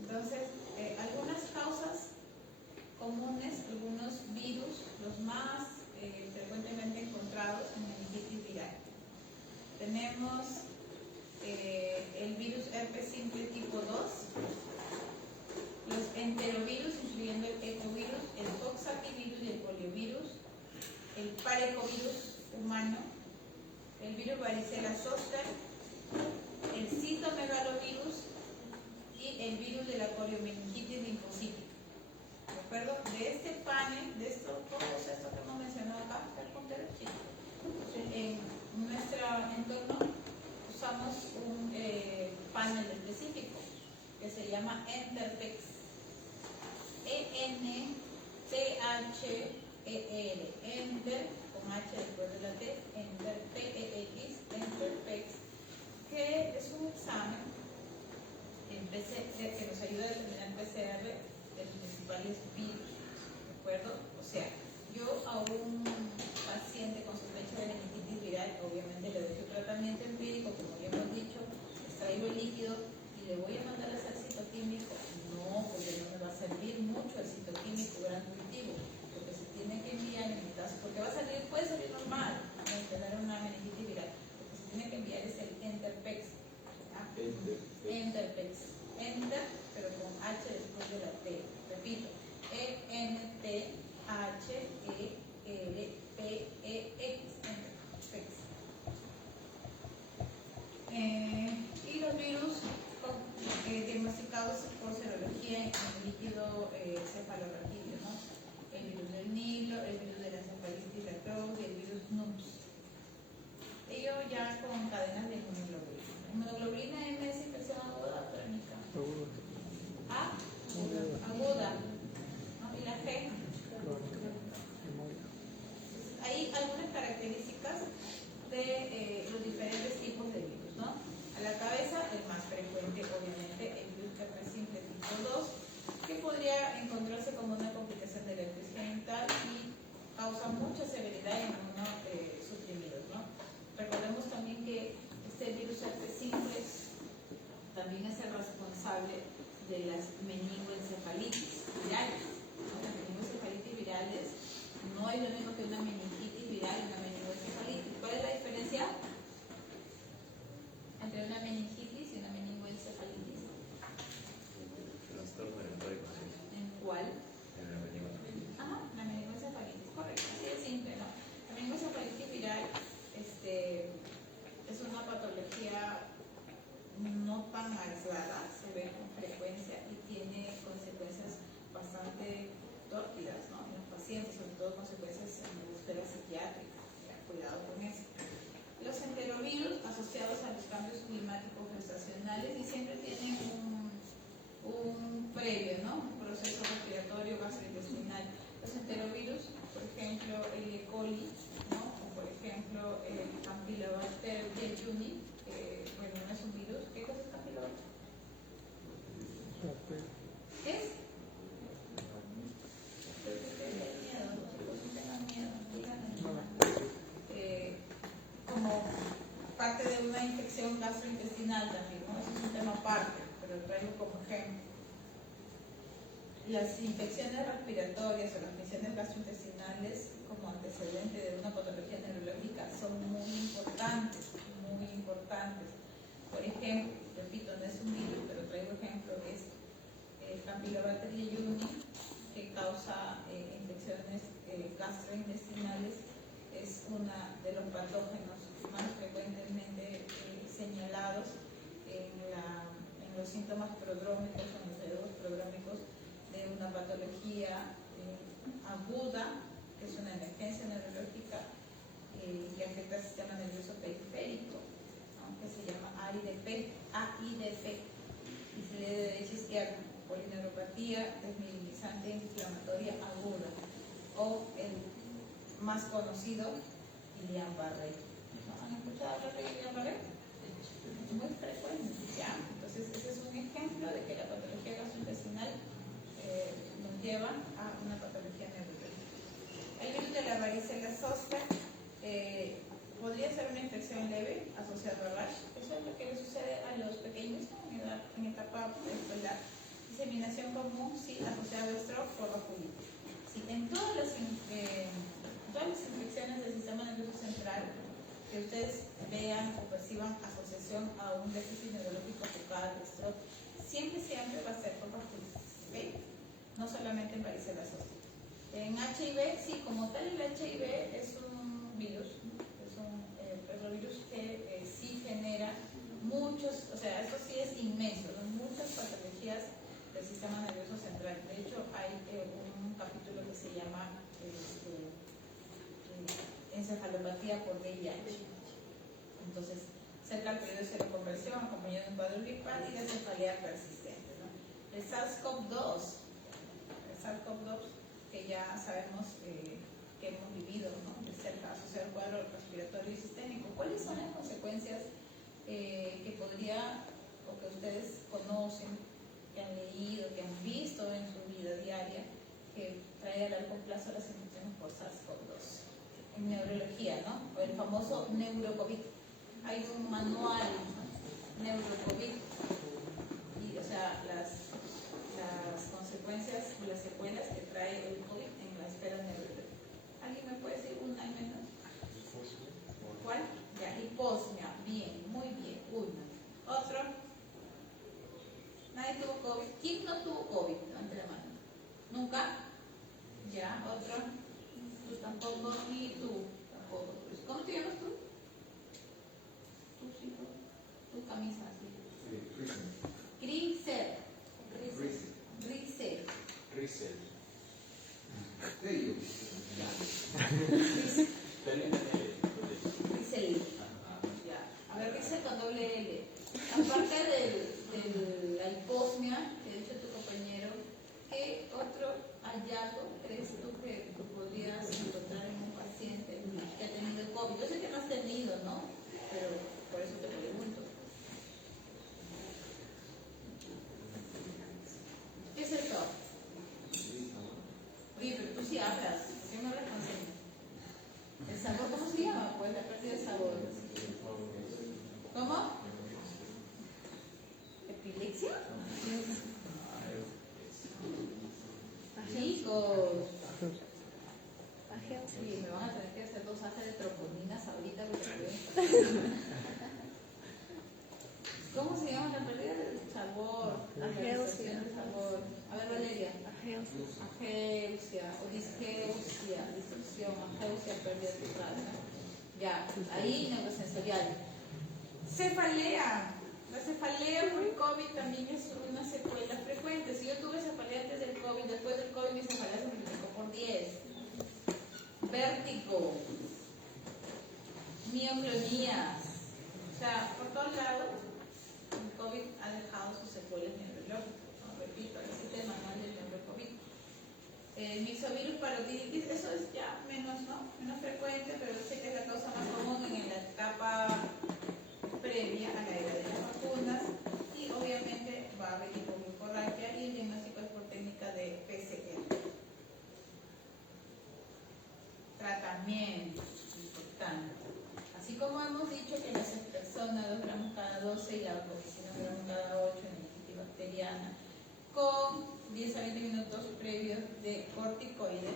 Entonces, algunas causas comunes, algunos virus, los más frecuentemente encontrados en meningitis viral. Tenemos el virus herpes simple tipo 2, el parecovirus humano, el virus varicela zoster, el citomegalovirus y el virus de la coriomeningitis linfocítica. ¿De acuerdo? De este panel, de todos estos que hemos mencionado acá, está el puntero chico. En nuestro entorno usamos un panel específico que se llama Enterpex. E-N-T-H-E-R. Enter, con H después de la T, Enterpex, Enterpex, que es un examen que nos ayuda a determinar PCR de los principales virus. ¿De acuerdo? O sea, yo a un paciente con sospecha de meningitis viral, obviamente le doy su tratamiento empírico, como ya hemos dicho, extraigo el líquido y le voy a mandar a hacer citoquímico. No, porque no me va a servir mucho el citoquímico gran cultivo, porque se tiene que enviar en mi caso, porque puede salir normal, tener una meningitis viral. Lo que se tiene que enviar es el Enterpex. Enterpex. Enter, pero con H después de la T. Repito, E-N-T-H-E-R-P-E-X. Enterpex. Y los virus diagnosticados por serología en el líquido cefalorraquídeo, ¿no? El virus del Nilo, el virus de la encefalitis lacrosa y el virus NUMS. Ello ya con cadenas de inmunoglobulina. Inmunoglobulina M es infección aguda o crónica. Aguda. ¿No? Y la G. Hay algunas características de los diferentes tipos de virus, ¿no? A la cabeza, el más frecuente, obviamente, el virus herpes simple tipo 2, que podría encontrarse como una complicación del herpes genital y causa mucha severidad en inmunosuprimidos, ¿no? Recordemos también que este virus herpes simple también es el responsable de las meningoencefalitis virales, ¿no? Las meningoencefalitis virales no es lo mismo que una meningitis viral y una meningoencefalitis. ¿Cuál es la diferencia entre una meningitis y una meningoencefalitis? Trastorno del código. ¿En cuál? En la meningitis. Ajá, la meningoencefalitis, correcto, así de simple, ¿no? La meningoencefalitis viral es una patología no tan aislada, se ve con frecuencia y tiene consecuencias bastante tórpidas, ¿no? En los pacientes, sobre todo consecuencias en la búsqueda psiquiátrica. Cuidado con eso. Los enterovirus asociados a los cambios climáticos gestacionales y siempre tienen un previo, ¿no? Un proceso respiratorio gastrointestinal. Los enterovirus, por ejemplo, el E. coli, ¿no? O por ejemplo, el Campylobacter jejuni, que bueno, no es un virus. ¿Qué cosa es Campylobacter? ¿Qué es? Como parte de una infección gastrointestinal también, ¿no? Eso es un tema aparte, pero lo traigo como ejemplo. Las infecciones respiratorias o las infecciones gastrointestinales como antecedente de una patología neurológica son muy importantes, muy importantes. Por ejemplo, repito, no es un virus, pero traigo ejemplo, es el Campylobacter jejuni, que causa infecciones gastrointestinales, es uno de los patógenos más frecuentemente señalados en los síntomas prodrómicos o en los riesgos prodrómicos de una patología aguda, que es una emergencia neurológica que afecta al sistema nervioso periférico, ¿no? Que se llama AIDP, y se lee de derecha a izquierda, polineuropatía desmielinizante inflamatoria aguda, o el más conocido, Guillain-Barré. ¿No? ¿Han escuchado hablar de Guillain-Barré? Es muy frecuente, ¿ya? Entonces, ese es un ejemplo de que la patología gastrointestinal nos lleva a una patología neurológica. El virus de la varicela zoster podría ser una infección leve asociada a rash. Eso es lo que le sucede a los pequeños, ¿no? en etapa escolar. Diseminación común, sí, asociada a stroke por vasculitis. Sí, en todas las infecciones del sistema nervioso central que ustedes vean o perciban asociación a un déficit neurológico focal, stroke, siempre va a ser por vasculitis, ¿ok? No solamente en varicela zoster. En HIV, sí, como tal el HIV es un virus, es un retrovirus que sí genera muchos, o sea, esto sí es inmenso, ¿no? Muchas patologías del sistema nervioso central. De hecho, hay un capítulo que se llama encefalopatía por VIH. Entonces, cerca al periodo de seroconversión, acompañado de un cuadro gripal y de cefalea persistente, ¿no? El SARS-CoV-2, que ya sabemos que hemos vivido, ¿no?, de cerca, asociado al cuadro respiratorio y sistémico. ¿Cuáles son las consecuencias que podría, o que ustedes conocen, que han leído, que han visto en su vida diaria, que trae a largo plazo las infecciones por SARS-CoV-2? En neurología, ¿no? O el famoso neurocovid. Hay un manual, ¿no?, neurocovid, y, o sea, las consecuencias y las secuelas que trae el COVID en la esfera neurológica. ¿Alguien me puede decir una al menos? ¿Cuál? Ya, hiposmia. Bien, muy bien. Una. ¿Otro? ¿Nadie tuvo COVID? ¿Quién no tuvo COVID? Levante la mano. ¿Nunca? Ya, ¿otro? Tú tampoco, y tú tampoco. ¿Cómo te llamas tú? Tú, sí, tú. Tu camisa, sí. Grisel. Riesel. Riesel. Ya. A ver, Riesel con doble L. Aparte de la hiposmia, que ha dicho tu compañero, ¿qué otro hallazgo crees tú que podrías encontrar en un paciente que ha tenido COVID? Yo sé que no has tenido, ¿no? Pero por eso te pregunto. ¿Qué es el TOC? Oye, pero tú sí hablas. ¿Por qué me hablas con señas? ¿El sabor cómo se llama? Pues la pérdida de sabor. ¿Cómo? ¿Epilepsia? Chicos. Sí, me van a tener que hacer 2 ajas de troponinas ahorita. ¿Cómo se llama la pérdida del sabor? La realización del sabor. A ver, Valeria. Ageusia o disgeusia, distorsión, ageusia, pérdida total, ¿no? Ya, ahí neurosensorial. Cefalea. La cefalea por COVID también es una secuela frecuente. Si yo tuve cefalea antes del COVID, después del COVID mi cefalea se multiplicó por 10. Vértigo. Mioclonías. O sea, por todos lados, el COVID ha dejado sus secuelas neurológicas. ¿No? Repito, el sistema manual del neurocovid. Mixovirus parotiditis, eso es ya menos, ¿no?, menos frecuente, pero sé que es la causa más común en la etapa previa a la era de las vacunas, y obviamente va a haber hipoglucorraquia y el diagnóstico es por técnica de PCR. Tratamiento importante. Así como hemos dicho que la ceftriaxona 2 gramos cada 12 y la vancomicina 1 gramo cada 8 en meningitis bacteriana, con 10 a 20 minutos previos de corticoide.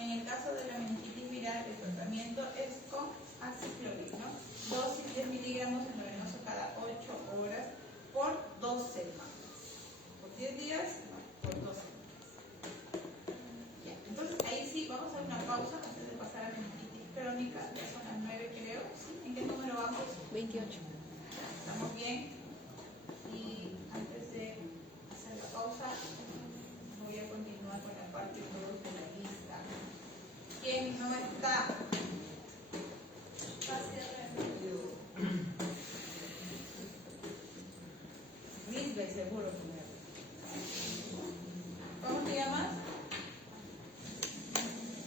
En el caso de la meningitis viral, el tratamiento es con aciclovir, ¿no? Dosis 10 miligramos endovenoso cada 8 horas por 2 semanas. Por 10 días, no, por 2 semanas. Ya. Entonces, ahí sí, vamos a hacer una pausa antes de pasar a la meningitis crónica. Ya son las 9, creo. ¿Sí? ¿En qué número vamos? 28. ¿Estamos bien? Y antes de hacer la pausa, voy a continuar con la parte 2 de la lista. ¿Quién no está? Lisbeth, seguro. ¿Cómo te llamas?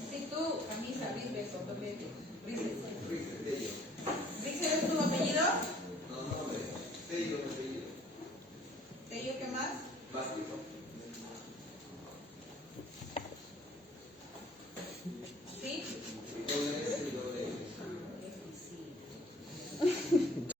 Sí, tú, camisa, Lisbeth, con doble B. Lisbeth. ¿Lisbeth es tu apellido? No, Tello, mi apellido. ¿Tello qué más? Vázquez.